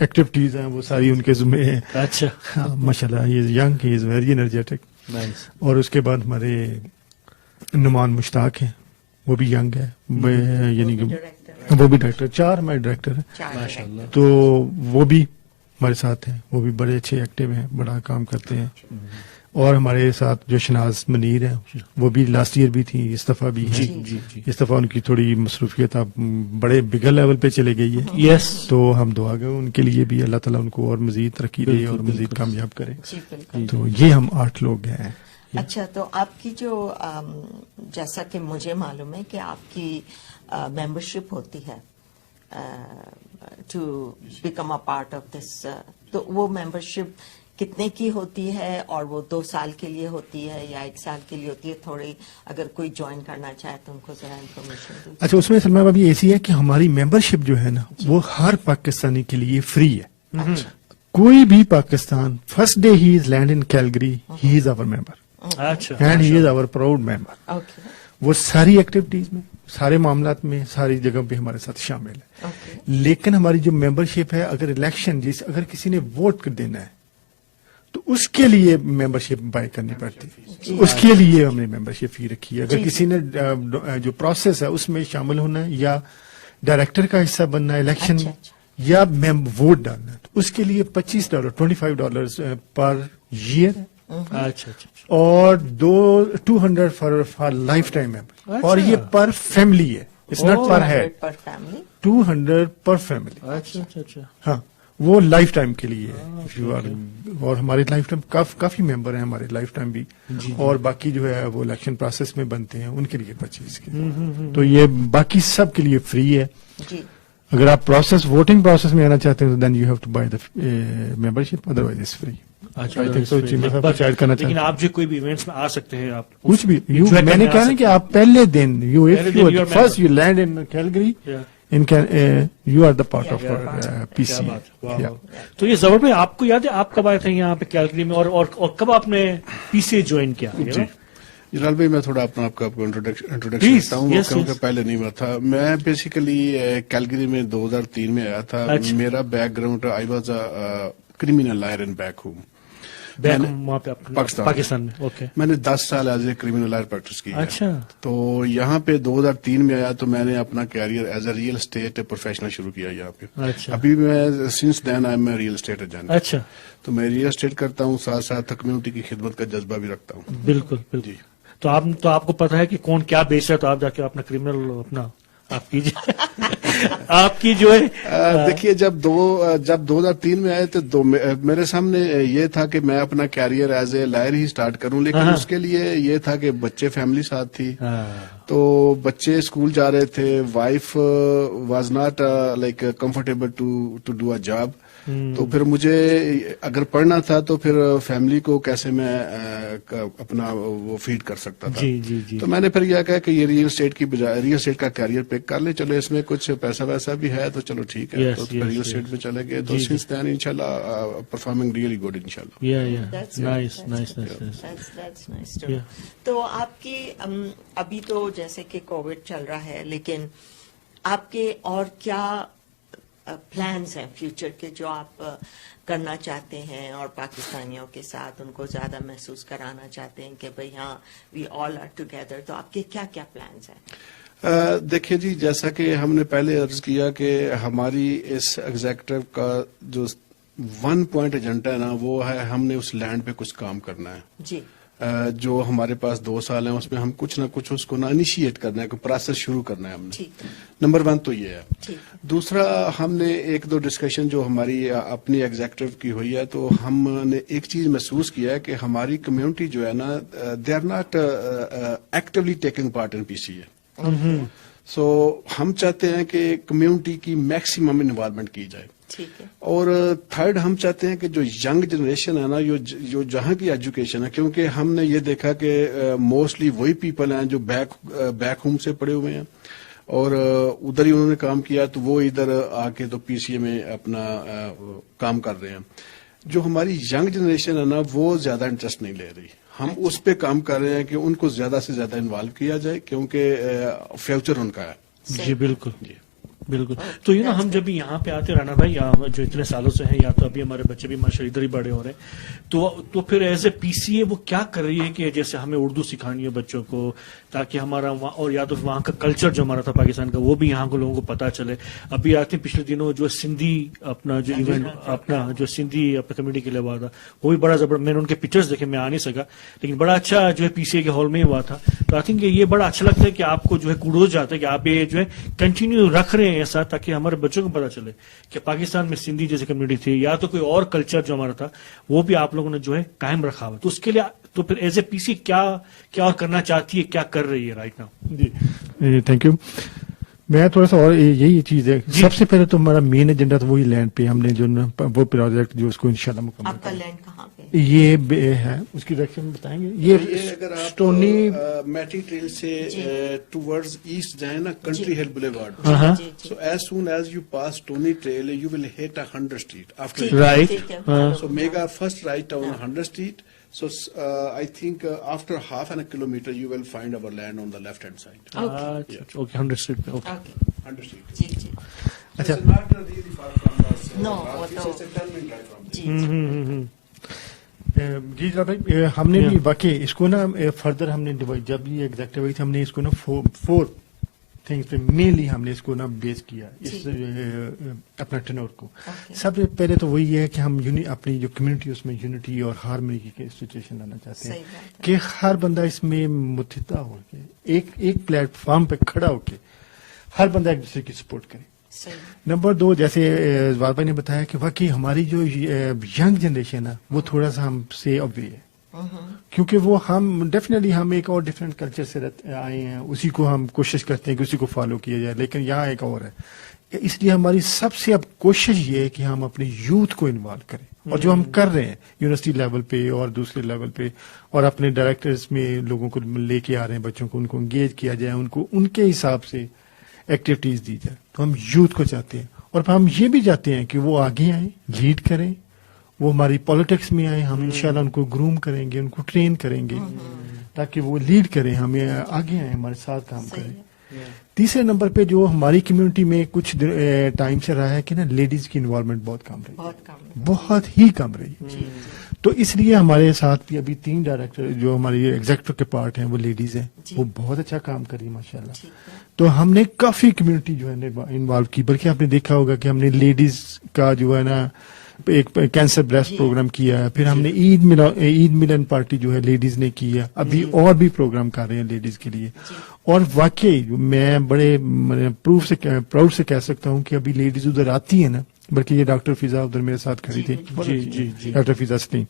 ایکٹیویٹیز ہیں وہ ساری ان کے ذمہ ہیں. اچھا ماشاء اللہ he is young, he is very energetic. اور اس کے بعد ہمارے نعمان مشتاق ہیں, وہ بھی ینگ ہے, یعنی کہ وہ بھی ڈائریکٹر, 4 ہمارے ڈائریکٹر ہیں, تو وہ بھی ہمارے ساتھ ہیں, وہ بھی بڑے اچھے ایکٹیو ہیں, بڑا کام کرتے ہیں. اور ہمارے ساتھ جو شناز منیر ہیں وہ بھی لاسٹ ایئر بھی تھی, اس دفعہ بھی ہیں. اس دفعہ ان کی تھوڑی مصروفیت اب بڑے بگر لیول پہ چلے گئی ہے. تو ہم دعا گئے ان کے لیے بھی, اللہ تعالیٰ ان کو اور مزید ترقی دے اور مزید کامیاب کرے. تو یہ ہم 8 لوگ ہیں. اچھا, تو آپ کی جو جیسا کہ مجھے معلوم ہے کہ آپ کی ممبرشپ ہوتی ہے to become a part of this, تو وہ ممبرشپ کتنے کی ہوتی ہے, اور وہ 2 سال کے لیے ہوتی ہے یا 1 سال کے لیے ہوتی ہے؟ تھوڑی اگر کوئی جوائن کرنا چاہے تو ان کو ذرا انفارمیشن دیں. اچھا, اس میں سلمہ بھابھی ایسی ہے کہ ہماری ممبرشپ جو ہے نا وہ ہر پاکستانی کے لیے فری ہے. کوئی بھی Pakistan first day he is land in Calgary, he is our member and he is our proud member. وہ ساری ایکٹیویٹیز میں, سارے معاملات میں, ساری جگہ پہ ہمارے ساتھ شامل ہے. لیکن ہماری جو ممبرشپ ہے, اگر الیکشن اگر کسی نے ووٹ کر دینا ہے تو اس کے لیے ممبرشپ بائی کرنی پڑتی ہے. اس کے لیے ہم نے ممبرشپ فی رکھی ہے. اگر کسی نے جو پروسیس ہے اس میں شامل ہونا ہے یا ڈائریکٹر کا حصہ بننا ہے الیکشن یا ووٹ ڈالنا ہے, تو اس کے لیے $25 $25 پر ایئر اور 200 فار لائف ٹائم ممبر, اور یہ پر فیملی ہے, it's not per head, 200 per family. ہاں, وہ لائف ٹائم کے لیے ہے. اور ہمارے لائف ٹائم کافی ممبر ہیں ہمارے لائف ٹائم بھی, اور باقی جو ہے وہ الیکشن پروسیس میں بنتے ہیں, ان کے لیے 25 کے. تو یہ باقی سب کے لیے فری ہے. اگر آپ ووٹنگ پروسیس میں آنا چاہتے ہیں تو then you have to buy the membership, otherwise it's free. لیکن آپ جو کوئی بھی ایونٹس میں آ سکتے ہیں, آپ کچھ بھی, میں نے کہا نا کہ آپ پہلے دن first you land in Calgary, you are the part of P C. تو یہ ضرور پہ آپ کو یاد ہے آپ کب آئے تھے یہاں پہ کیلگری میں, اور کب آپ نے پی سی جوائن کیا؟ جلال بھائی, میں تھوڑا آپ کو انٹروڈکشن دیتا ہوں, کیونکہ پہلے نہیں ہوا تھا. میں بیسیکلی کیلگری میں 2003 میں آیا تھا. میرا background, I was a criminal lawyer in back home Pakistan میں. میں نے 10 سال as a criminal lawyer practice کی. تو یہاں پہ 2003 میں آیا تو میں نے اپنا career as a real estate professional شروع کیا یہاں پہ. ابھی میں since then I am real estate agent. تو میں ریئل اسٹیٹ کرتا ہوں, ساتھ ساتھ کمیونٹی کی خدمت کا جذبہ بھی رکھتا ہوں. بالکل. تو آپ کو پتا ہے کہ کون کیا بیچ رہا ہے, تو آپ جا کے اپنا کریمنل اپنا آپ کیجیے. آپ کی جو ہے دیکھیے, جب 2003 میں آئے تو میرے سامنے یہ تھا کہ میں اپنا کیریئر ایز اے لائر ہی سٹارٹ کروں, لیکن اس کے لیے یہ تھا کہ بچے فیملی ساتھ تھی, تو بچے اسکول جا رہے تھے, wife was not like comfortable to do a job. تو پھر مجھے اگر پڑھنا تھا تو پھر فیملی کو کیسے میں اپنا وہ فیڈ کر سکتا تھا. تو میں نے پھر یہ کہا کہ یہ ریئل اسٹیٹ کی بجائے ریئل اسٹیٹ کا کیریئر پک کر لیں, چلو اس میں کچھ پیسہ ویسا بھی ہے تو چلو ٹھیک ہے. تو پھر ریئل اسٹیٹ میں چلے گئے, تو سنس دین انشاءاللہ پرفارمنگ ریئلی گڈ انشاءاللہ. تو آپ کی ابھی تو جیسے کہ کووڈ چل رہا ہے, لیکن آپ کے اور کیا پلانز ہیں فیوچر کے جو آپ کرنا چاہتے ہیں, اور پاکستانیوں کے ساتھ ان کو زیادہ محسوس کرانا چاہتے ہیں کہ بھئی ہاں وی آل آر ٹوگیدر؟ تو آپ کے کیا کیا پلانز ہیں؟ دیکھیے جی, جیسا کہ ہم نے پہلے عرض کیا کہ ہماری اس ایگزیکٹو کا جو 1 پوائنٹ ایجنڈا ہے نا, وہ ہے ہم نے اس لینڈ پہ کچھ کام کرنا ہے. جی. جو ہمارے پاس 2 سال ہیں اس میں ہم کچھ نہ کچھ اس کو انیشیٹ کرنا ہے, پروسیس شروع کرنا ہے ہم نے. نمبر 1 تو یہ ہے. دوسرا, ہم نے 1-2 ڈسکشن جو ہماری اپنی ایگزیکٹو کی ہوئی ہے, تو ہم نے ایک چیز محسوس کیا ہے کہ ہماری کمیونٹی جو ہے نا, they are not actually taking part in P C A. So ہم چاہتے ہیں کہ کمیونٹی کی میکسیمم انوالومنٹ کی جائے. اور تھرڈ, ہم چاہتے ہیں کہ جو ینگ جنریشن ہے نا, جو جہاں کی ایجوکیشن ہے, کیونکہ ہم نے یہ دیکھا کہ موسٹلی وہی پیپل ہیں جو بیک ہوم سے پڑے ہوئے ہیں اور ادھر ہی انہوں نے کام کیا, تو وہ ادھر آ کے تو پی سی اے میں اپنا کام کر رہے ہیں. جو ہماری ینگ جنریشن ہے نا, وہ زیادہ انٹرسٹ نہیں لے رہی. ہم اس پہ کام کر رہے ہیں کہ ان کو زیادہ سے زیادہ انوالو کیا جائے, کیونکہ فیوچر ان کا ہے. جی بالکل. بالکل. تو ہم جب یہاں پہ آتے رانا بھائی جو اتنے سالوں سے ہیں, یا تو ابھی ہمارے بچے بھی ماشاءاللہ ادھر ہی بڑے ہو رہے ہیں, تو پھر ایز اے پی سی اے وہ کیا کر رہی ہے کہ جیسے ہمیں اردو سکھانی ہے بچوں کو, تاکہ ہمارا اور یا تو وہاں کا کلچر جو ہمارا تھا پاکستان کا وہ بھی یہاں کو لوگوں کو پتا چلے. ابھی آتے ہیں پچھلے دنوں جو سندھی اپنا جو ایونٹ اپنا جو سندھی اپنا کمیونٹی کے لیے ہوا تھا وہ بھی بڑا زبردست, میں نے ان کے پکچرز دیکھے, میں آ نہیں سکا لیکن بڑا اچھا جو ہے پی سی اے کے ہال میں ہی ہوا تھا. تو آئی تھنک یہ بڑا اچھا لگتا ہے کہ آپ کو جو ہے کوڈوز جاتا ہے کہ آپ یہ جو ہے کنٹینیو رکھ رہے ہیں ایسا, تاکہ ہمارے بچوں کو پتا چلے کہ پاکستان میں سندھی جیسی کمیونٹی تھی یا تو کوئی اور کلچر جو ہمارا تھا وہ بھی آپ لوگوں نے جو ہے قائم رکھا ہوا. تو اس کے لیے تو پھر ایز اے پی سی کیا اور کرنا چاہتی ہے, کیا کر رہی ہے رائٹ ناؤ؟ جی تھینک یو. میں تھوڑا سا اور یہی چیز ہے, سب سے پہلے تو ہمارا مین ایجنڈا تھا وہی لینڈ پہ ہم نے جو وہ پروجیکٹ جو اس کو انشاءاللہ مکمل. آپ کا لینڈ کہاں پہ یہ ہے, اس کی ڈائریکشن بتائیں گے. یہ اگر آپ اسٹونی میٹی ٹریل سے ٹوورڈز ایسٹ جائیں نا, Country Hill Boulevard, so as soon as you pass Stoney Trail you will hit 100 Street after right. So make a first right down 100 Street. So I think after half a kilometer you will find our land on the left hand side. Okay, 100 street. Okay. 100 street. جی. اچھا. It's not really far from us. No, it's a 10 minute drive from. جی جناب بھائی, ہم نے بھی واقعی اس کو نا further ہم نے جب یہ ایگزیکٹو ہوئی تھی ہم نے اس کو نا 4 تھنگس پہ مینلی ہم نے اس کو نا بیس کیا اس اپنا ٹینور کو. سب سے پہلے تو وہی ہے کہ ہم اپنی جو کمیونٹی اس میں یونٹی اور ہارمونی کی سچویشن لانا چاہتے ہیں کہ ہر بندہ اس میں متحدہ ہو کے ایک پلیٹ فارم پہ کھڑا ہو کے ہر بندہ ایک دوسرے کی سپورٹ کرے. نمبر 2, جیسے زوال بھائی نے بتایا کہ واقعی ہماری جو ینگ جنریشن ہے وہ تھوڑا سا ہم سے اوے ہے, کیونکہ وہ ہم ڈیفینیٹلی ہم ایک اور ڈفرینٹ کلچر سے آئے ہیں, اسی کو ہم کوشش کرتے ہیں کہ اسی کو فالو کیا جائے, لیکن یہاں ایک اور ہے. اس لیے ہماری سب سے اب کوشش یہ ہے کہ ہم اپنے یوتھ کو انوالو کریں, اور جو ہم کر رہے ہیں یونیورسٹی لیول پہ اور دوسرے لیول پہ, اور اپنے ڈائریکٹرز میں لوگوں کو لے کے آ رہے ہیں بچوں کو, ان کو انگیج کیا جائے, ان کو ان کے حساب سے ایکٹیویٹیز دی جائے. تو ہم یوتھ کو چاہتے ہیں, اور ہم یہ بھی چاہتے ہیں کہ وہ آگے آئیں, لیڈ کریں, وہ ہماری پالیٹکس میں آئیں. ہم انشاءاللہ ان کو گروم کریں گے, ان کو ٹرین کریں گے تاکہ وہ لیڈ کریں, ہمیں آگے آئیں, ہمارے ساتھ کام کریں. تیسرے نمبر پہ جو ہماری کمیونٹی میں کچھ ٹائم سے رہا ہے کہ نا لیڈیز کی انوالومنٹ بہت کم رہی, بہت ہی کم رہی. تو اس لیے ہمارے ساتھ بھی ابھی 3 ڈائریکٹر جو ہماری ایگزیکٹو کے پارٹ ہیں وہ لیڈیز ہیں, وہ بہت اچھا کام کری ماشاءاللہ. تو ہم نے کافی کمیونٹی جو ہے انوالو کی, بلکہ آپ نے دیکھا ہوگا کہ ہم نے لیڈیز کا جو ہے نا ایک کینسر بریسٹ پروگرام کیا ہے, پھر ہم نے عید ملن پارٹی جو ہے لیڈیز نے کی ہے, ابھی اور بھی پروگرام کر رہے ہیں لیڈیز کے لیے. اور واقعی میں بڑے پراؤڈ سے کہہ سکتا ہوں کہ ابھی لیڈیز ادھر آتی ہیں نا, بلکہ یہ ڈاکٹر فضا ادھر میرے ساتھ کھڑی تھی, ڈاکٹر فضا سلیم,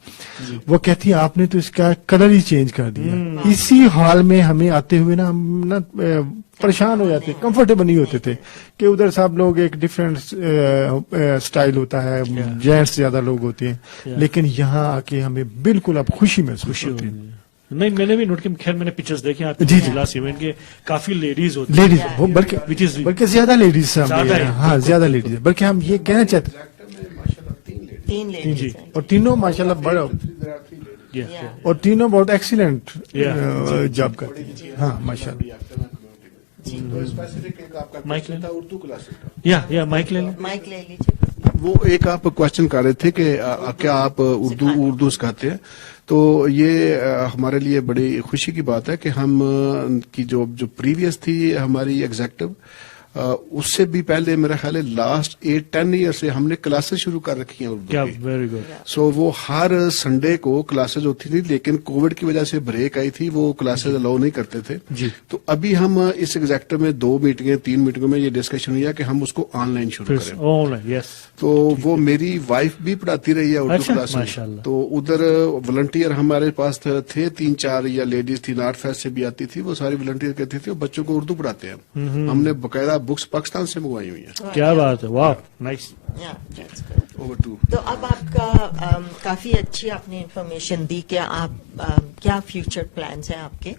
وہ کہتی ہے آپ نے تو اس کا کلر ہی چینج کر دیا. اسی حال میں ہمیں آتے ہوئے نا ہم نا پریشان ہو جاتے, کمفرٹیبل نہیں ہوتے تھے کہ ادھر سب لوگ ایک ڈفرینٹ سٹائل ہوتا ہے, جینٹس زیادہ لوگ ہوتے ہیں, لیکن یہاں آ کے ہمیں بالکل اب خوشی محسوس ہوتی ہے. نہیں, میں نے بھی نوٹ کیا, خیر میں نے پکچرز دیکھے آپ لاسٹ ایونٹ کے, کافی لیڈیز ہوتی ہیں, لیڈیز بلکہ زیادہ لیڈیز, ہاں زیادہ لیڈیز ہے, بلکہ ہم یہ کہنا چاہتے ہیں اور تینوں ماشاءاللہ بڑا, اور تینوں بہت ایکسیلنٹ جاب کرتی ہیں. ہاں ماشاءاللہ. وہ ایک آپ کوشچن کر رہے تھے کہ کیا آپ اردو سکھاتے ہیں, تو یہ ہمارے لیے بڑی خوشی کی بات ہے کہ ہم کی جو پریویس تھی ہماری ایگزیکٹو, اس سے بھی پہلے میرا خیال ہے لاسٹ 8-10 ایئر سے ہم نے کلاسز شروع کر رکھی ہیں اردو کی. Very good. سو وہ ہر سنڈے کو کلاسز ہوتی تھی, لیکن کووڈ کی وجہ سے بریک آئی تھی, وہ کلاسز الاؤ نہیں کرتے تھے. تو ابھی ہم اس ایگزیکٹو میں 2 میٹنگیں 3 میٹنگوں میں یہ ڈسکشن ہوا کہ ہم اس کو آن لائن شروع کریں. تو وہ میری وائف بھی پڑھاتی رہی ہے اردو کلاسز, تو ادھر والنٹیئر ہمارے پاس تھے 3-4 یا لیڈیز تھی, نارتھ فیسٹ سے بھی آتی تھی, وہ ساری والنٹیئر کہتی تھی, بچوں کو اردو پڑھاتے ہیں. ہم نے باقاعدہ بکس پاکستان سے منگوائی ہوئی ہیں. کیا بات ہے, واو نائس. تو اب آپ کا کافی اچھی آپ نے انفارمیشن دی کہ آپ کیا فیوچر پلانس ہیں آپ کے.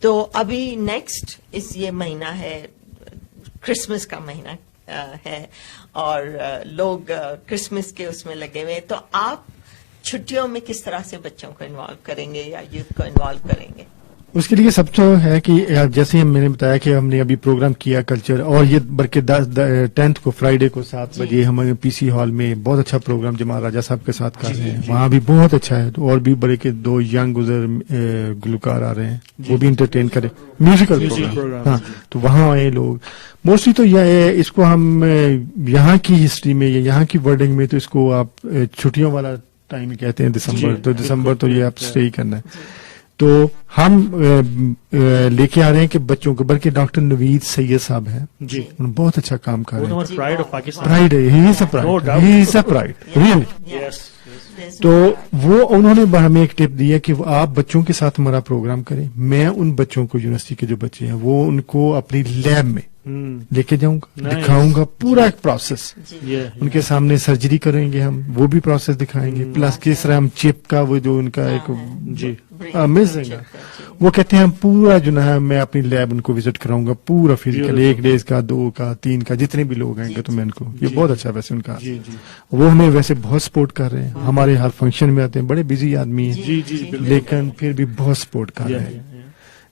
تو ابھی نیکسٹ یہ مہینہ ہے, کرسمس کا مہینہ ہے, اور لوگ کرسمس کے اس میں لگے ہوئے, تو آپ چھٹیوں میں کس طرح سے بچوں کو انوالو کریں گے یا یوتھ کو انوالو کریں گے؟ اس کے لیے سب سے ہے کہ جیسے میں نے بتایا کہ ہم نے ابھی پروگرام کیا کلچر، اور یہ بلکہ 10 کو فرائیڈے کو 7 بجے ہم پی سی ہال میں بہت اچھا پروگرام جمال راجہ صاحب کے ساتھ کر رہے ہیں، وہاں بھی بہت اچھا ہے، اور بھی بڑے کے 2 ینگ گلوکار آ رہے ہیں، وہ بھی انٹرٹین کرے، میوزیکل پروگرام. ہاں تو وہاں آئے لوگ. موسٹلی تو یہ ہے، اس کو ہم یہاں کی ہسٹری میں یا یہاں کی ورڈنگ میں تو اس کو آپ چھٹیوں والا ٹائم کہتے ہیں دسمبر، تو دسمبر تو یہ آپ اسٹے ہی کرنا ہے. تو ہم لے کے آ رہے ہیں کہ بچوں کو، بلکہ ڈاکٹر نوید سید صاحب ہیں جی، انہوں نے بہت اچھا کام کر رہے ہیں. پرائڈ ہے، ہی از اے پرائڈ ریئلی. تو وہ انہوں نے ہمیں ایک ٹپ دی ہے کہ آپ بچوں کے ساتھ ہمارا پروگرام کریں. میں ان بچوں کو، یونیورسٹی کے جو بچے ہیں، وہ ان کو اپنی لیب میں لے کے جاؤں گا، دکھاؤں گا پورا ایک پروسیس. ان کے سامنے سرجری کریں گے ہم، وہ بھی پروسیس دکھائیں گے، پلس کس طرح ہم چپ کا وہ جو ان کا ایک امیزنگ ہے، وہ کہتے ہیں ہم پورا جو ہے میں اپنی لیب ان کو وزٹ کراؤں گا پورا فزیکل، 1 ڈیز کا، 2 کا، 3 کا، جتنے بھی لوگ آئیں گے تو میں ان کو، یہ بہت اچھا ویسے ان کا. وہ ہمیں ویسے بہت سپورٹ کر رہے ہیں، ہمارے ہر فنکشن میں آتے ہیں، بڑے بزی آدمی ہیں لیکن پھر بھی بہت سپورٹ کر رہے ہیں.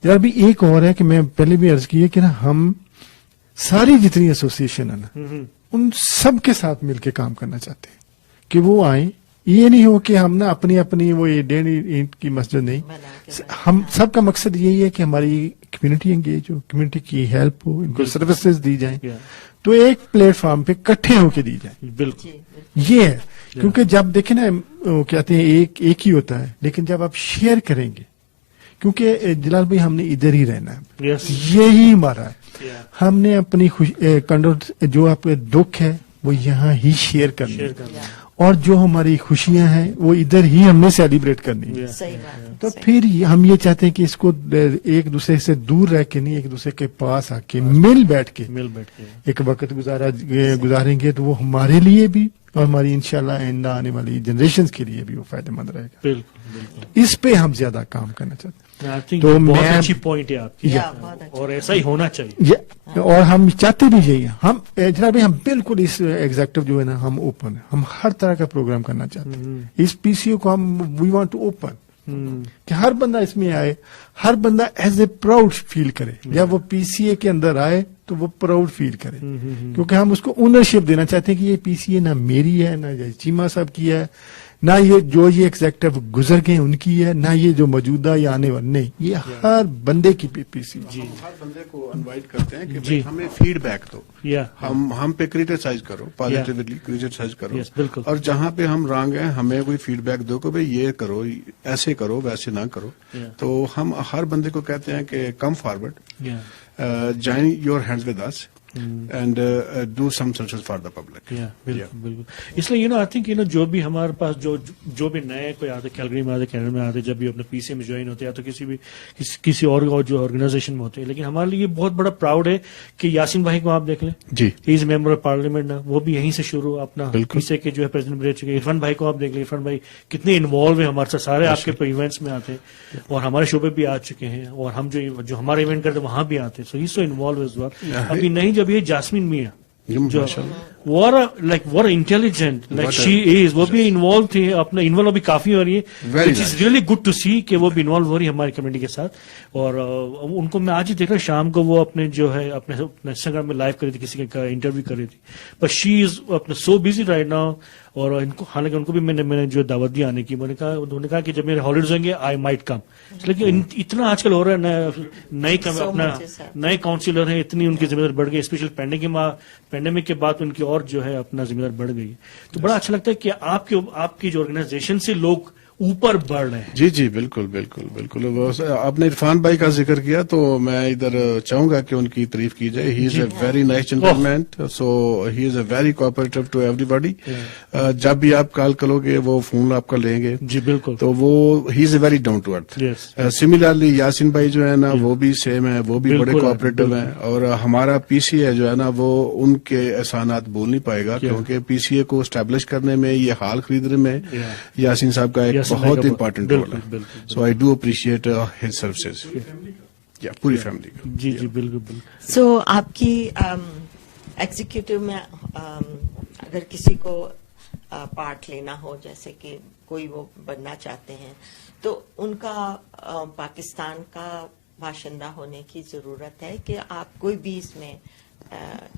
یار بھی ایک اور ہے کہ میں پہلے بھی عرض کی ہے کہ نا ہم ساری جتنی ایسوسیشن ہے نا ان سب کے ساتھ مل کے کام کرنا چاہتے ہیں کہ وہ آئیں. یہ نہیں ہو کہ ہم نا اپنی وہ 1.5 اینٹ کی مسجد نہیں، ہم سب کا مقصد یہی ہے کہ ہماری کمیونٹی انگیج ہو، کمیونٹی کی ہیلپ ہو، ان کو سروسز دی جائیں، تو ایک پلیٹ فارم پہ کٹھے ہو کے دی جائیں. بالکل یہ ہے، کیونکہ جب دیکھیں نا کہتے ہیں ایک ہی ہوتا ہے، لیکن جب آپ شیئر کریں گے، کیونکہ جلال بھائی ہم نے ادھر ہی رہنا ہے، یہی ہمارا ہے، ہم نے اپنی جو آپ دکھ ہے وہ یہاں ہی شیئر کرنا ہے، اور جو ہماری خوشیاں ہیں وہ ادھر ہی ہم نے سیلیبریٹ کرنی ہے. تو پھر ہم یہ چاہتے ہیں کہ اس کو ایک دوسرے سے دور رہ کے نہیں، ایک دوسرے کے پاس آ کے مل بیٹھ کے ایک وقت گزاریں گے تو وہ ہمارے لیے بھی اور ہماری انشاءاللہ آئندہ آنے والی جنریشنز کے لیے بھی وہ فائدہ مند رہے گا. بالکل اس پہ ہم زیادہ کام کرنا چاہتے ہیں. تو بہت اچھی پوائنٹ ہے آپ کی، اور ایسا ہی ہونا چاہیے، اور ہم چاہتے بھی یہی ہیں. ہم جناب ہم بالکل اس ایگزیکٹو جو ہے نا ہم اوپن ہیں، ہم ہر طرح کا پروگرام کرنا چاہتے ہیں. اس پی سی او کو ہم وی وانٹ ٹو اوپن، کہ ہر بندہ اس میں آئے، ہر بندہ ایز اے پراؤڈ فیل کرے. جب وہ پی سی اے کے اندر آئے تو وہ پراؤڈ فیل کرے، کیونکہ ہم اس کو اونرشپ دینا چاہتے ہیں کہ یہ پی سی اے نہ میری ہے، نہ چیمہ صاحب کی ہے، نہ یہ ایگزیکٹو گزر گئے ان کی ہے، نہ یہ جو موجودہ یا آنے والے، نہیں، یہ ہر بندے کی پی سی. ہر بندے کو انوائٹ کرتے ہیں کہ ہمیں فیڈ بیک دو، ہم پہ کریٹیسائز کرو، پازیٹیولی کریٹیسائز کرو، اور جہاں پہ ہم رانگ ہیں ہمیں کوئی فیڈ بیک دو کہ بھائی یہ کرو، ایسے کرو، ویسے نہ کرو. تو ہم ہر بندے کو کہتے ہیں کہ come forward, join your hands with us and do some services for the public. بالکل. اس لیے آئی تھنک جو بھی ہمارے پاس جو بھی نئے کوئی آتے کیلگری میں آتے، کینیڈا میں آتے، جب بھی اپنے پی سی میں جوائن ہوتے ہیں یا تو کسی اور جو آرگنائزیشن میں ہوتے ہیں، لیکن ہمارے لیے بہت بڑا پراؤڈ ہے کہ یاسین بھائی کو آپ دیکھ لیں، جی ہی از ممبر آف پارلیمنٹ، وہ بھی یہیں سے شروع اپنا پی سی کے جو ہے پریزیڈنٹ رہ چکے. عرفان بھائی کو آپ دیکھ لیں، عرفان بھائی کتنے انوالو ہیں ہمارے ساتھ، سارے آپ کے ایونٹس میں آتے ہیں اور ہمارے شعبے بھی آ چکے ہیں، اور ہم جو ہمارے ایونٹ کرتے وہاں بھی آتے ہیں. سو ہی سو انوالو از ویل. ابھی نہیں جب یہ جاسمین میاں انٹیلیجنٹ لائک شی از، وہ بھی انوالو تھی، اپنا انوالو بھی کافی ہو رہی ہے. It is really good to see کہ وہ بھی انوالو ہو رہی ہے ہماری کمیونٹی کے ساتھ. اور ان کو میں آج ہی دیکھ رہا شام کو وہ اپنے جو ہے اپنے انسٹاگرام میں لائیو کر رہی تھی، کسی کا انٹرویو کر رہی تھی، بٹ شی از اپنا سو بزی رائٹ ناؤ. اور ان کو حالانکہ ان کو بھی میں نے جو دعوت دی آنے کی، انہوں نے کہا کہ جب میرے ہالیڈیز ہوں گے آئی مائٹ کم. لیکن اتنا آج کل ہو رہا ہے، نئے کاؤنسلر ہیں، اتنی ان کی ذمہ داری بڑھ گئی، اسپیشل پینڈیمک کے بعد ان کی اور جو ہے اپنا ذمہ داری بڑھ گئی. تو بڑا اچھا لگتا ہے کہ آپ کی جو آرگنائزیشن سے لوگ اوپر بڑھ رہے ہیں. جی بالکل بالکل بالکل. آپ نے عرفان بھائی کا ذکر کیا تو میں ادھر چاہوں گا کہ ان کی تعریف کی جائے. He is a very nice gentleman, so he is a very cooperative to everybody. جب بھی آپ کال کرو گے وہ فون آپ کا لیں گے. جی بالکل. تو وہ he is a very down to earth. Similarly Yasin bhai جو ہے نا وہ بھی سیم ہے، وہ بھی بڑے کوآپریٹو ہیں. اور ہمارا پی سی اے جو ہے نا وہ ان کے احسانات بول نہیں پائے گا، کیونکہ پی سی اے کو اسٹیبلش کرنے میں، یہ ہال خریدنے میں یاسین صاحب کا ایک بہت امپورٹنٹ رول ہے. So I do appreciate his services, پوری فیملی. جی بالکل بالکل. سو آپ کی ایگزیکٹو میں اگر کسی کو پارٹ لینا ہو، جیسے کہ کوئی وہ بننا چاہتے ہیں، تو ان کا پاکستان کا باشندہ ہونے کی ضرورت ہے کہ آپ کوئی بھی اس میں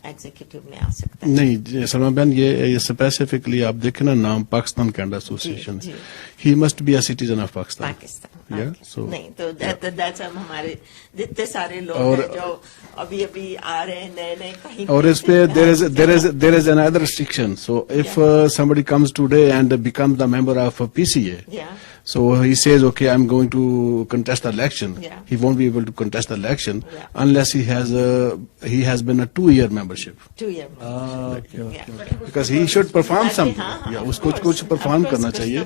ایگزیکٹو میں آ سکتا ہے. نہیں سلما بہن یہ اسپیسیفکلی آپ دیکھیں نا نام Pakistan Canada association, he must be a citizen of Pakistan. نہیں تو ہمارے جتنے سارے لوگ ہیں جو ابھی آ رہے ہیں نئے نئے کہیں, اور اس پہ there is another restriction. So if somebody comes today and becomes the member of PCA, so he says, okay, I'm going to contest the election. He won't be able to contest the election unless he has been a 2-year membership. 2-year. Because he should perform something. اس کو کچھ perform کرنا چاہیے,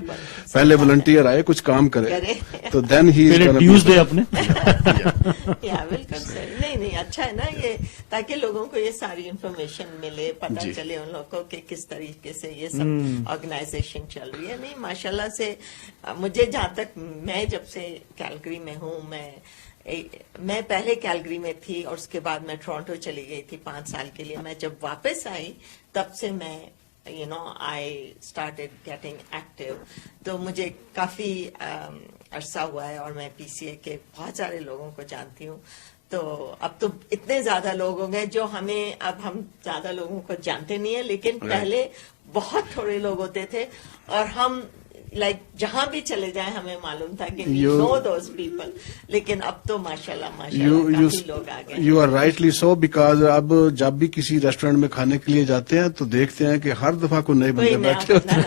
پہلے volunteer آئے کچھ کام کرے تو دین ہی Tuesday اپنے. بالکل نہیں اچھا ہے نا یہ, تاکہ لوگوں کو یہ ساری انفارمیشن ملے, پتہ چلے ان لوگوں کو کہ کس طریقے سے یہ سب آرگنائزیشن چل رہی ہے. نہیں ماشاءاللہ سے مجھے جہاں تک, میں جب سے کیلگری میں ہوں, میں پہلے کیلگری میں تھی اور اس کے بعد میں ٹورانٹو چلی گئی تھی 5 سال کے لیے. میں جب واپس آئی تب سے میں I started getting active. تو مجھے کافی عرصہ ہوا ہے اور میں PCA کے بہت سارے لوگوں کو جانتی ہوں. تو اب تو اتنے زیادہ لوگ ہو گئے جو ہم زیادہ لوگوں کو جانتے نہیں ہیں, لیکن پہلے بہت تھوڑے لوگ ہوتے تھے اور ہم جہاں بھی چلے جائیں ہمیں معلوم تھا کہ know those people. لیکن اب تو ماشاءاللہ کافی لوگ آ گئے. You are rightly so, because اب جب بھی کسی ریسٹورینٹ میں کھانے کے لیے جاتے ہیں تو دیکھتے ہیں کہ ہر دفعہ کوئی نئے بندے بیٹھے ہوتے ہیں.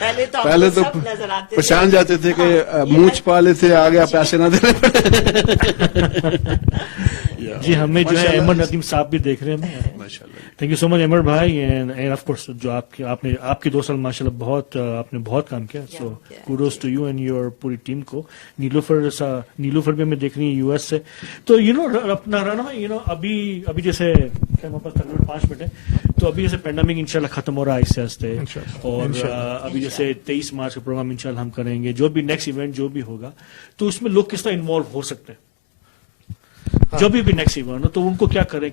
پہلے تو پہچان جاتے تھے کہ منہ چھپا لیتے, آگے آپ پیسے نہ دینے پڑے. جی ہمیں جو ہے احمد ندیم صاحب بھی دیکھ رہے ہیں. تھینک یو سو مچ احمد بھائی, اینڈ آف کورس جو آپ کے 2 سال ماشاء اللہ آپ نے بہت کام کیا. So kudos to you and your پوری ٹیم کو. نیلوفر بھی ہمیں دیکھ رہی ہے US سے. تو اپنا رانا ابھی جیسے 5 منٹ ہے, تو ابھی جیسے پینڈیمک انشاءاللہ ختم ہو رہا ہے آہستہ آہستہ, اور ابھی جیسے 23 مارچ کا پروگرام انشاءاللہ ہم کریں گے, جو بھی نیکسٹ ایونٹ جو بھی ہوگا, تو اس میں لوگ کس طرح انوالو ہو سکتے ہیں جو بھی نیکسٹ ایونٹ ہو, تو ان کو کیا کریں,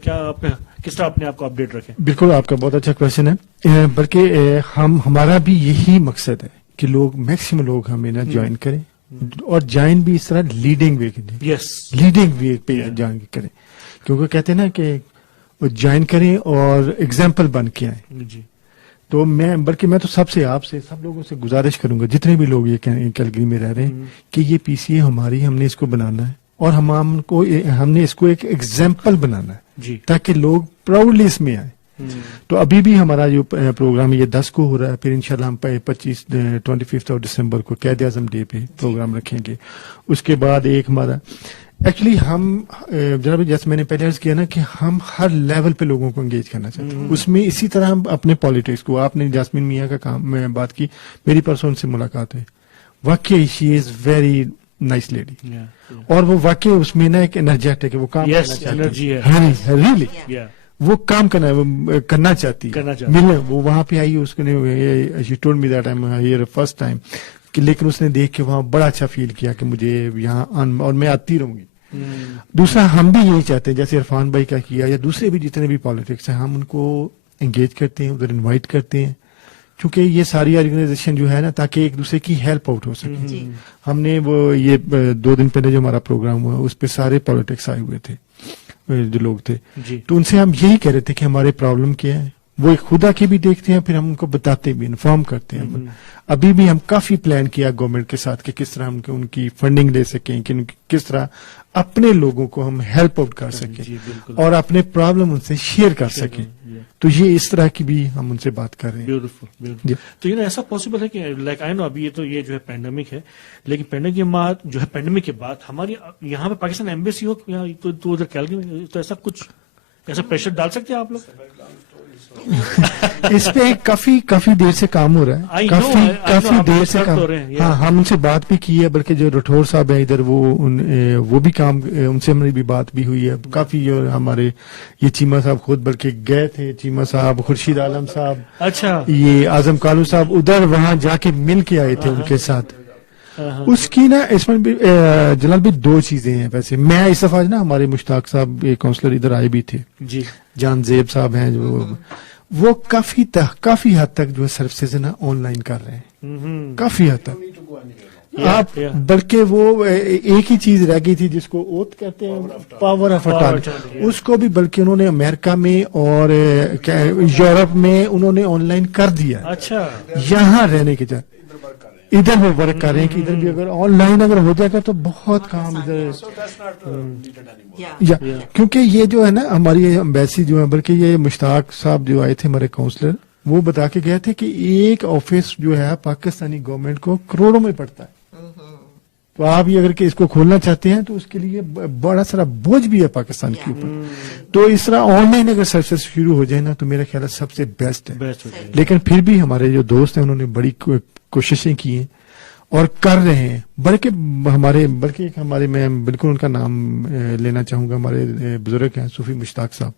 کس طرح اپنے آپ کو اپڈیٹ رکھیں؟ بالکل آپ کا بہت اچھا کوشچن ہے, بلکہ ہمارا بھی یہی مقصد ہے کہ لوگ میکسیمم لوگ ہمیں نا جوائن کریں, اور جوائن بھی اس طرح لیڈنگ وے پہ جوائن کریں, کیونکہ کہتے ہیں نا کہ جوائن کریں اور ایگزامپل بن کے آئیں. تو میں تو سب لوگوں سے گزارش کروں گا, جتنے بھی لوگ یہ کیلگری میں رہ رہے ہیں, کہ یہ PCA ہماری, ہم نے اس کو بنانا ہے, اور ہم نے اس کو ایک ایگزامپل بنانا ہے تاکہ لوگ پراؤڈلی اس میں آئیں. تو ابھی بھی ہمارا جو پروگرام ہے یہ 10 کو ہو رہا ہے, پھر انشاءاللہ ہم 25 دسمبر کو قائد اعظم ڈے پہ پروگرام رکھیں گے. اس کے بعد ایک ہمارا ایکچولی ہم جناب جیسے میں نے پہلے عرض کیا نا کہ ہم ہر لیول پہ لوگوں کو انگیج کرنا چاہتے ہیں. اس میں اسی طرح ہم اپنے پالیٹکس کو, آپ نے جاسمین میاں کا کام میں بات کی, میری پرسوں ان سے ملاقات ہے, واقعی شی از ویری نائس لیڈی, اور وہ واقعی اس میں نا ایک انرجیٹک ہے, وہ کام وہ کام کرنا چاہتی ہے. وہ وہاں پہ آئی, اس نے told me that I am here first time, لیکن اس نے دیکھ کے وہاں بڑا اچھا فیل کیا کہ مجھے یہاں اور میں آتی رہوں گی. دوسرا ہم بھی یہی چاہتے ہیں, جیسے عرفان بھائی کا کیا یا دوسرے بھی جتنے بھی پالیٹکس ہیں, ہم ان کو انگیج کرتے ہیں, ادھر انوائٹ کرتے ہیں, کیونکہ یہ ساری آرگنائزیشن جو ہے نا تاکہ ایک دوسرے کی ہیلپ آؤٹ ہو سکے. ہم نے وہ یہ 2 دن پہلے جو ہمارا پروگرام ہوا اس پہ سارے پالیٹکس آئے ہوئے تھے جو لوگ تھے, تو ان سے ہم یہی کہہ رہے تھے کہ ہمارے پرابلم کیا ہے, وہ ایک خدا کے بھی دیکھتے ہیں, پھر ہم ان کو بتاتے بھی, انفارم کرتے ہیں. ابھی بھی ہم کافی پلان کیا گورنمنٹ کے ساتھ کہ کس طرح ہم ان کی فنڈنگ لے سکیں, کہ کس طرح اپنے لوگوں کو ہم ہیلپ آؤٹ کر سکیں اور اپنے پرابلم ان سے شیئر کر سکیں. تو یہ اس طرح کی بھی ہم ان سے بات کر رہے ہیں. بیوٹیفل. تو ایسا پاسبل ہے کہ لائک آئی نو ابھی یہ جو ہے پینڈیمک ہے, لیکن پینڈیمک کے بعد جو ہے پینڈیمک کے بعد ہماری یہاں پہ پاکستان ایمبیسی ہو تو ادھر کیلگری میں, تو ایسا پریشر ڈال سکتے ہیں آپ لوگ؟ اس پہ کافی دیر سے کام ہو رہا ہے, کافی دیر سے کام. ہاں ہم ان سے بات بھی کی ہے, بلکہ جو رٹھور صاحب ہیں ادھر وہ بھی کام, ان سے ہماری بھی بات بھی ہوئی ہے. کافی جو ہمارے یہ چیمہ صاحب خود بلکہ گئے تھے, چیمہ صاحب, خورشید عالم صاحب, اچھا یہ اعظم کالو صاحب, ادھر وہاں جا کے مل کے آئے تھے ان کے ساتھ. اس کی نا اس میں جلال بھی 2 چیزیں ہیں. ویسے میں اس دفعہ نا ہمارے مشتاق صاحب کاؤنسلر ادھر آئے بھی تھے, جان زیب صاحب ہیں جو وہ کافی حد تک جو ہے سروسز نا آن لائن کر رہے ہیں, کافی حد تک. آپ بلکہ وہ ایک ہی چیز رہ گئی تھی جس کو اوت کہتے ہیں، پاور آف اٹارنی، اس کو بھی بلکہ انہوں نے امریکہ میں اور یورپ میں انہوں نے آن لائن کر دیا. اچھا، یہاں رہنے کے جائے ادھر وہ ورک کر رہے ہیں کہ ادھر بھی اگر آن لائن اگر ہو جائے گا تو بہت کام ادھر. کیونکہ یہ جو ہے نا ہماری ایمبیسی جو ہے، بلکہ یہ مشتاق صاحب جو آئے تھے ہمارے کاؤنسلر، وہ بتا کے گئے تھے کہ ایک آفس جو ہے پاکستانی گورنمنٹ کو کروڑوں میں پڑتا ہے. تو آپ یہ اگر کہ اس کو کھولنا چاہتے ہیں تو اس کے لیے بڑا سارا بوجھ بھی ہے پاکستان کے اوپر. تو اس طرح آن لائن اگر سروسز شروع ہو جائے نا تو میرا خیال ہے سب سے بیسٹ ہے. لیکن پھر بھی ہمارے جو دوست ہیں انہوں نے بڑی کوششیں کی ہیں اور کر رہے ہیں. بلکہ ہمارے میں بالکل ان کا نام لینا چاہوں گا، ہمارے بزرگ ہیں صوفی مشتاق صاحب،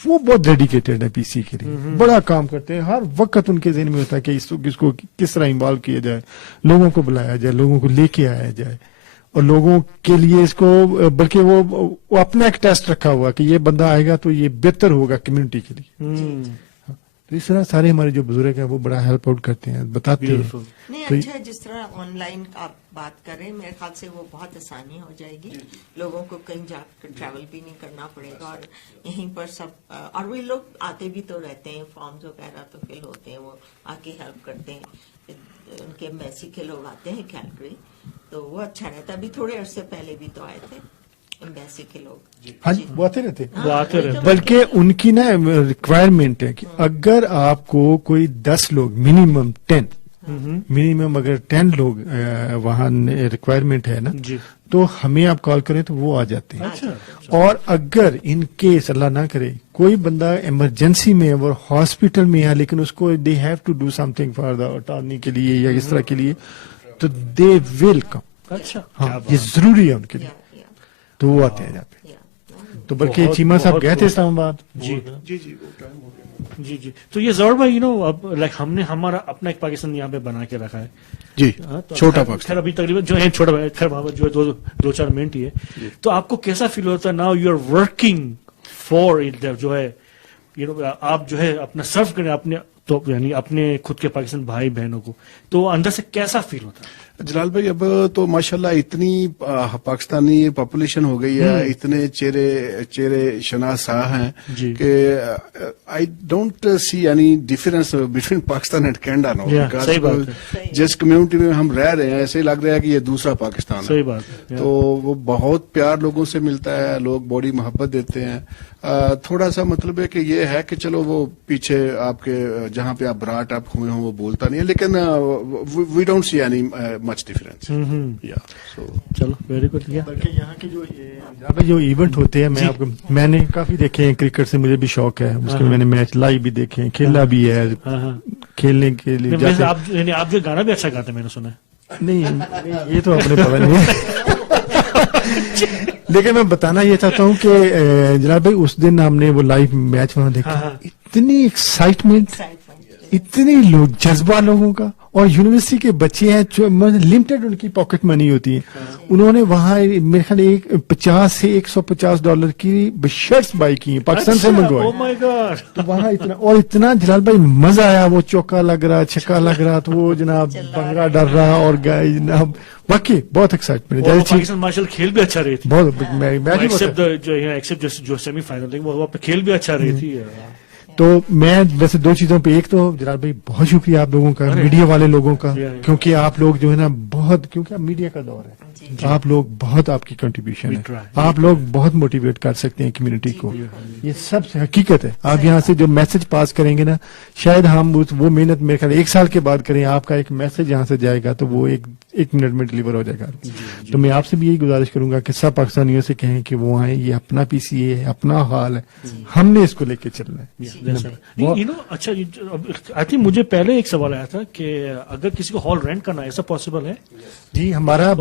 وہ بہت ڈیڈیکیٹڈ ہے پی سی کے لیے، بڑا کام کرتے ہیں. ہر وقت ان کے ذہن میں ہوتا ہے کہ اس کو کس طرح انوالو کیا جائے، لوگوں کو بلایا جائے، لوگوں کو لے کے آیا جائے، اور لوگوں کے لیے اس کو بلکہ وہ اپنا ایک ٹیسٹ رکھا ہوا کہ یہ بندہ آئے گا تو یہ بہتر ہوگا کمیونٹی کے لیے. تو اس طرح سارے ہمارے جو بزرگ ہیں وہ بڑا ہیلپ آؤٹ کرتے ہیں، بتاتے ہیں. نہیں اچھا ہے جس طرح آن لائن آپ بات کر رہے ہیں، میرے خیال سے وہ بہت آسانی ہو جائے گی. لوگوں کو کہیں جا کر ٹریول بھی نہیں کرنا پڑے گا، اور یہیں پر سب، اور وہ لوگ آتے بھی تو رہتے ہیں، فارمز وغیرہ تو فل ہوتے ہیں، وہ آ کے ہیلپ کرتے ہیں. ان کے ایمبیسی کے لوگ آتے ہیں کیلگری، تو وہ اچھا رہتا ہے. ابھی تھوڑے عرصے پہلے بھی تو آئے تھے ایمبیسی کے لوگ. ہاں جی، وہ آتے رہتے. بلکہ ان کی نا ریکوائرمنٹ ہے کہ اگر آپ کو کوئی 10 لوگ منیمم 10 منیمم اگر 10 لوگ وہاں ریکوائرمنٹ ہے نا تو ہمیں آپ کال کریں تو وہ آ جاتے ہیں. اور اگر ان کیس اللہ نہ کرے کوئی بندہ ایمرجنسی میں اور ہاسپٹل میں ہے لیکن اس کو they have to do something for the attorney کے لیے یا اس طرح کے لیے، تو دے ول کم. ہاں، یہ ضروری ہے ان کے لیے، تو وہ آتے ہیں یہاں پہ. تو بلکہ چیما صاحب گئے تھے اسلام آباد. جی تو یہ ظہور بھائی اب لائک ہم نے ہمارا اپنا ایک پاکستان یہاں پہ بنا کے رکھا ہے. جی، چھوٹا پاکستان. خیر ابھی تقریباً جو ہے چھوٹا، خیر وہاں پر جو ہے 2-4 منٹ ہی ہے. تو آپ کو کیسا فیل ہوتا ہے now you are working for it, جو ہے آپ جو ہے اپنا سرو کریں اپنے، تو یعنی اپنے خود کے پاکستان بھائی بہنوں کو، تو اندر سے کیسا فیل ہوتا ہے؟ جلال بھائی اب تو ماشاءاللہ اتنی پاکستانی پاپولیشن ہو گئی ہے، اتنے چہرے شناسا ہیں کہ I don't see any difference between Pakistan and Canada no. جس کمیونٹی میں ہم رہ رہے ہیں ایسے ہی لگ رہا ہے کہ یہ دوسرا پاکستان ہے. تو وہ بہت پیار لوگوں سے ملتا ہے، لوگ بڑی محبت دیتے ہیں. تھوڑا سا مطلب ہے کہ یہ ہے کہ چلو وہ پیچھے آپ کے جہاں پہ آپ برات آپ ہوئے ہوں وہ بولتا نہیں ہے، لیکن we don't see any much difference. چلو ویری گڈ. بلکہ یہاں کے جو ایونٹ ہوتے ہیں میں نے کافی دیکھے ہیں. کرکٹ سے مجھے بھی شوق ہے، اس کے میں نے میچ لائیو بھی دیکھے ہیں، کھیلا بھی ہے. کھیلنے کے لیے آپ جو گانا بھی اچھا گاتے ہیں میں نے سنا ہے. نہیں یہ تو اپنے پتا نہیں ہے. لیکن میں بتانا یہ چاہتا ہوں کہ جناب بھائی اس دن ہم نے وہ لائیو میچ وہاں دیکھا، اتنی ایکسائٹمنٹ، اتنی جذبہ لوگوں کا. اور یونیورسٹی کے بچے ہیں، لمیٹڈ ان کی پاکٹ منی ہوتی ہے، انہوں نے وہاں میرے خیال $50 سے $150 کی شرٹس بائی کی ہیں، پاکستان سے منگوائی. تو وہاں اتنا جلال بھائی مزہ آیا. وہ چوکا لگ رہا، چھکا لگ رہا، تو وہ جناب بنگڑا ڈر رہا، اور جناب واقعی بہت ایکسائٹمنٹ. پاکستان مارشل کھیل بھی اچھا رہی تھی، بہت جو سیمی فائنل وہ کھیل بھی اچھا رہی تھی. تو میں ویسے 2 چیزوں پہ، ایک تو جلال بھائی بہت شکریہ آپ لوگوں کا، میڈیا والے لوگوں کا، کیونکہ آپ لوگ جو ہے نا بہت، کیونکہ اب میڈیا کا دور ہے، آپ لوگ بہت، آپ کی کنٹریبیوشن ہے، آپ لوگ بہت موٹیویٹ کر سکتے ہیں کمیونٹی کو. یہ سب سے حقیقت ہے. آپ یہاں سے جو میسج پاس کریں گے نا، شاید ہم وہ محنت میرے خیال 1 سال کے بعد کریں، آپ کا ایک میسج یہاں سے جائے گا تو وہ ایک منٹ میں ڈلیور ہو جائے گا. تو میں آپ سے بھی یہی گزارش کروں گا کہ سب پاکستانیوں سے کہیں کہ وہ آئیں، یہ اپنا پی سی اے ہے، اپنا حال ہے، ہم نے اس کو لے کے چلنا ہے. اچھا آئی تھنک مجھے پہلے ایک سوال آیا تھا کہ اگر کسی کو ہال رینٹ کرنا ایسا پاسبل ہے؟ جی ہمارا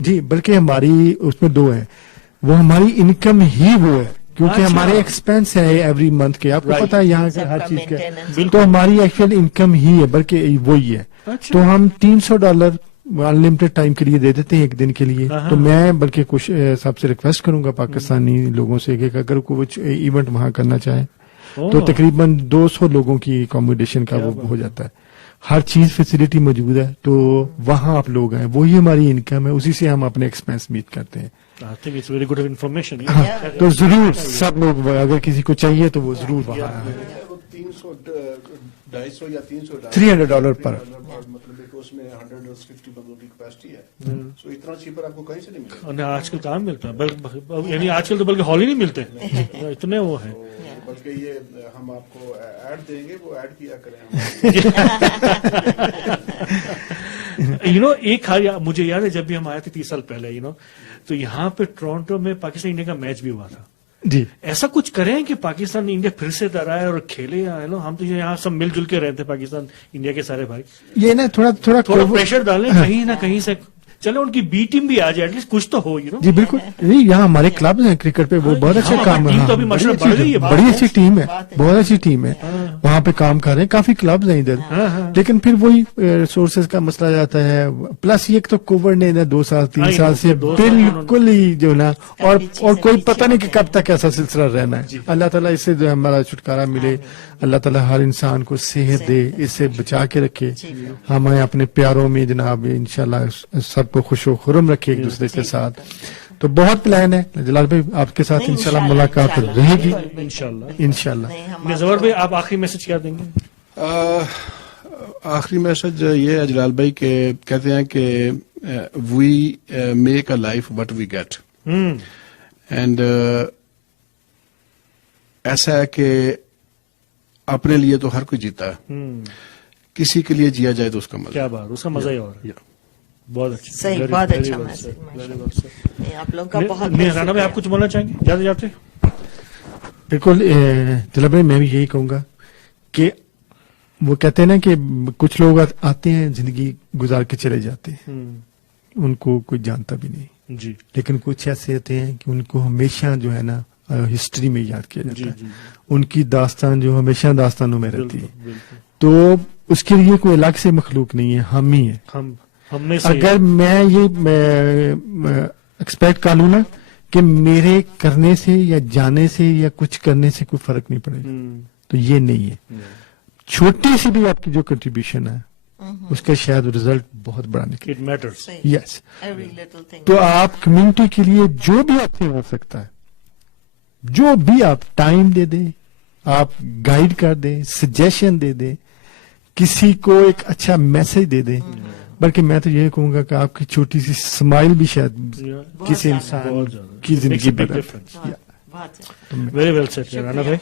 جی بلکہ ہماری اس میں 2 ہے. وہ ہماری انکم ہی وہ ہے، کیونکہ ہمارے ایکسپینس ہے ایوری منتھ کے، آپ کو پتا ہے یہاں کا ہر چیز کا، تو ہماری ایکچوئل انکم ہی ہے، بلکہ وہی ہے. تو ہم $300 انلمیٹڈ ٹائم کے لیے دے دیتے ہیں 1 دن کے لیے. تو میں بلکہ کچھ سب سے ریکویسٹ کروں گا پاکستانی لوگوں سے کہ اگر کوئی ایونٹ وہاں کرنا چاہے تو تقریباً 200 لوگوں کی اکوموڈیشن کا وہ ہو جاتا ہے. ہر چیز فیسلٹی موجود ہے, تو وہاں آپ لوگ ہیں, وہی ہماری انکم ہے, اسی سے ہم اپنے ایکسپینس میٹ کرتے ہیں. تو ضرور سب لوگ, اگر کسی کو چاہیے تو وہ ضرور وہاں آئے. $300 پر, مطلب اس میں 150 بندوں کی کیپیسٹی ہے, سو اتنا چیپر آپ کو کہیں سے نہیں ملتا. آج کل کہاں ملتا ہے, یعنی آج کل تو بلکہ ہال ہی نہیں ملتے اتنے وہ ہیں. بلکہ یہ ہم آپ کو ایڈ دیں گے, وہ ایڈ کیا کریں. ایک مجھے یاد ہے جب بھی ہم آئے تھے 30 سال پہلے, تو یہاں پہ ٹورانٹو میں پاکستان انڈیا کا میچ بھی ہوا تھا. جی, ایسا کچھ کریں کہ پاکستان انڈیا پھر سے درائے اور کھیلے. ہم تو یہاں سب مل جل کے رہتے پاکستان انڈیا کے سارے بھائی. یہ نا تھوڑا پریشر ڈالیں کہیں نہ کہیں سے, چلو ان کی بی ٹیم بھی آ جائے, ایٹ لیسٹ کچھ تو ہو. جی بالکل, یہاں ہمارے کلبز ہیں کرکٹ پہ, وہ بہت اچھا کام ہے, بڑی اچھی ٹیم ہے, بہت اچھی ٹیم ہے, وہاں پہ کام کر رہے ہیں, کافی کلبز ہیں ادھر. لیکن پھر وہی ریسورسز کا مسئلہ جاتا ہے, پلس یہ تو کووڈ نے 2 سال 3 سال سے بالکل ہی جو نا, اور کوئی پتہ نہیں کہ کب تک ایسا سلسلہ رہنا ہے. اللہ تعالیٰ اس سے ہمارا چھٹکارا ملے, اللہ تعالیٰ ہر انسان کو صحت دے, اس سے بچا کے رکھے, ہمیں اپنے پیاروں میں جناب انشاءاللہ سب کو خوش و خرم رکھے ایک دوسرے کے ساتھ. تو بہت پلان ہے جلال بھائی, آپ کے ساتھ انشاءاللہ ملاقات رہے گی انشاءاللہ. ظفر بھائی آپ آخری میسج کیا دیں گے؟ آخری میسج یہ ہے جلال بھائی کہ کہتے ہیں کہ we make a life what we get, and ایسا ہے کہ اپنے لیے تو ہر کوئی جیتا ہے, کسی کے لیے جیا جائے تو اس کا مزہ. کیا بات, اس کا مزہ ہی اور ہے. بہت اچھا, صحیح, بہت اچھا میسج آپ لوگوں کا. بہت رانا بھائی آپ کچھ بولنا چاہیں گے جاتے جاتے؟ بالکل جلال بھائی, میں بھی یہی کہوں گا کہ وہ کہتے ہیں نا کہ کچھ لوگ آتے ہیں زندگی گزار کے چلے جاتے ہیں, ان کو کوئی جانتا بھی نہیں جی, لیکن کچھ ایسے ہوتے ہیں کہ ان کو ہمیشہ جو ہے نا ہسٹری میں یاد کیا جاتا ہے, ان کی داستان جو ہمیشہ داستانوں میں رہتی ہے. تو اس کے لیے کوئی الگ سے مخلوق نہیں ہے, ہم ہی ہیں. اگر میں یہ ایکسپیکٹ کر لوں نا کہ میرے کرنے سے یا جانے سے یا کچھ کرنے سے کوئی فرق نہیں پڑے گا, تو یہ نہیں ہے. چھوٹی سی بھی آپ کی جو کنٹریبیوشن ہے اس کا شاید رزلٹ بہت بڑا نکلے. یس, تو آپ کمیونٹی کے لیے جو بھی آپ سے ہو سکتا ہے, جو بھی آپ ٹائم دے دیں, آپ گائیڈ کر دیں, سجیشن دے دیں, کسی کو ایک اچھا میسج دے دیں, بلکہ میں تو یہ کہوں گا کہ آپ کی چھوٹی سی اسمائل بھی شاید کسی انسان کی زندگی بدل. ویری ویل سیڈ رانا بھائی.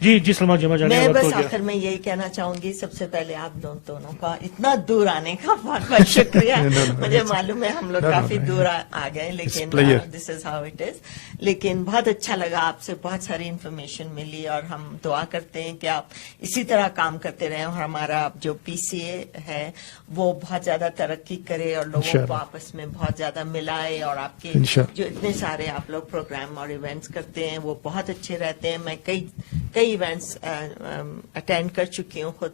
جی سلمان جمع جانے میں بس آخر میں یہی کہنا چاہوں گی, سب سے پہلے آپ دونوں کا اتنا دور آنے کا بہت بہت شکریہ. مجھے معلوم ہے ہم لوگ کافی دور آ گئے, لیکن دس از ہاؤ اٹ از. لیکن بہت اچھا لگا, آپ سے بہت ساری انفارمیشن ملی, اور ہم دعا کرتے ہیں کہ آپ اسی طرح کام کرتے رہیں, اور ہمارا جو پی سی اے ہے وہ بہت زیادہ ترقی کرے, اور لوگوں کو آپس میں بہت زیادہ ملائے, اور آپ کے جو اتنے سارے آپ لوگ پروگرام اور ایونٹس کرتے ہیں وہ بہت اچھے رہتے ہیں. میں کئی ایونٹس اٹینڈ کر چکی ہوں خود.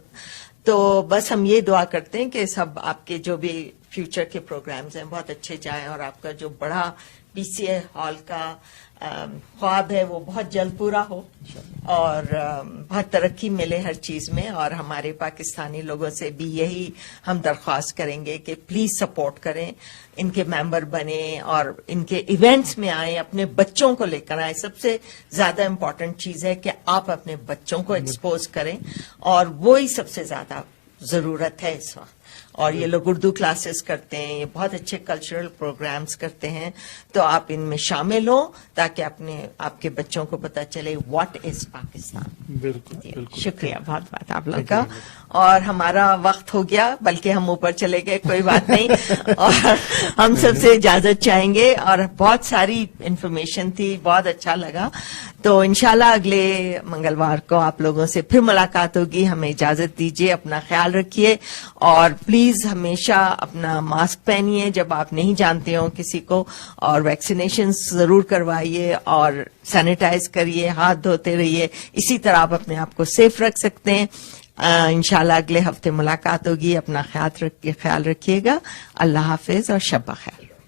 تو بس ہم یہ دعا کرتے ہیں کہ سب آپ کے جو بھی فیوچر کے پروگرامز ہیں بہت اچھے جائیں, اور آپ کا جو بڑا پی سی اے ہال کا خواب ہے وہ بہت جلد پورا ہو, اور بہت ترقی ملے ہر چیز میں. اور ہمارے پاکستانی لوگوں سے بھی یہی ہم درخواست کریں گے کہ پلیز سپورٹ کریں, ان کے ممبر بنیں, اور ان کے ایونٹس میں آئیں, اپنے بچوں کو لے کر آئیں. سب سے زیادہ امپورٹنٹ چیز ہے کہ آپ اپنے بچوں کو ایکسپوز کریں, اور وہی سب سے زیادہ ضرورت ہے اس وقت. اور یہ لوگ اردو کلاسز کرتے ہیں, یہ بہت اچھے کلچرل پروگرامز کرتے ہیں, تو آپ ان میں شامل ہوں تاکہ آپ کے بچوں کو پتہ چلے واٹ از پاکستان. بالکل, شکریہ بہت بہت آپ لوگوں کا. اور ہمارا وقت ہو گیا, بلکہ ہم اوپر چلے گئے, کوئی بات نہیں. اور ہم سب سے اجازت چاہیں گے, اور بہت ساری انفارمیشن تھی, بہت اچھا لگا. تو انشاءاللہ اگلے منگلوار کو آپ لوگوں سے پھر ملاقات ہوگی. ہمیں اجازت دیجیے, اپنا خیال رکھیے, اور پلیز ہمیشہ اپنا ماسک پہنیے جب آپ نہیں جانتے ہو کسی کو, اور ویکسینیشن ضرور کروائیے, اور سینیٹائز کریے, ہاتھ دھوتے رہیے. اسی طرح آپ اپنے آپ کو سیف رکھ سکتے ہیں. انشاءاللہ اگلے ہفتے ملاقات ہوگی. اپنا خیال رکھیے گا. اللہ حافظ اور شب بخیر.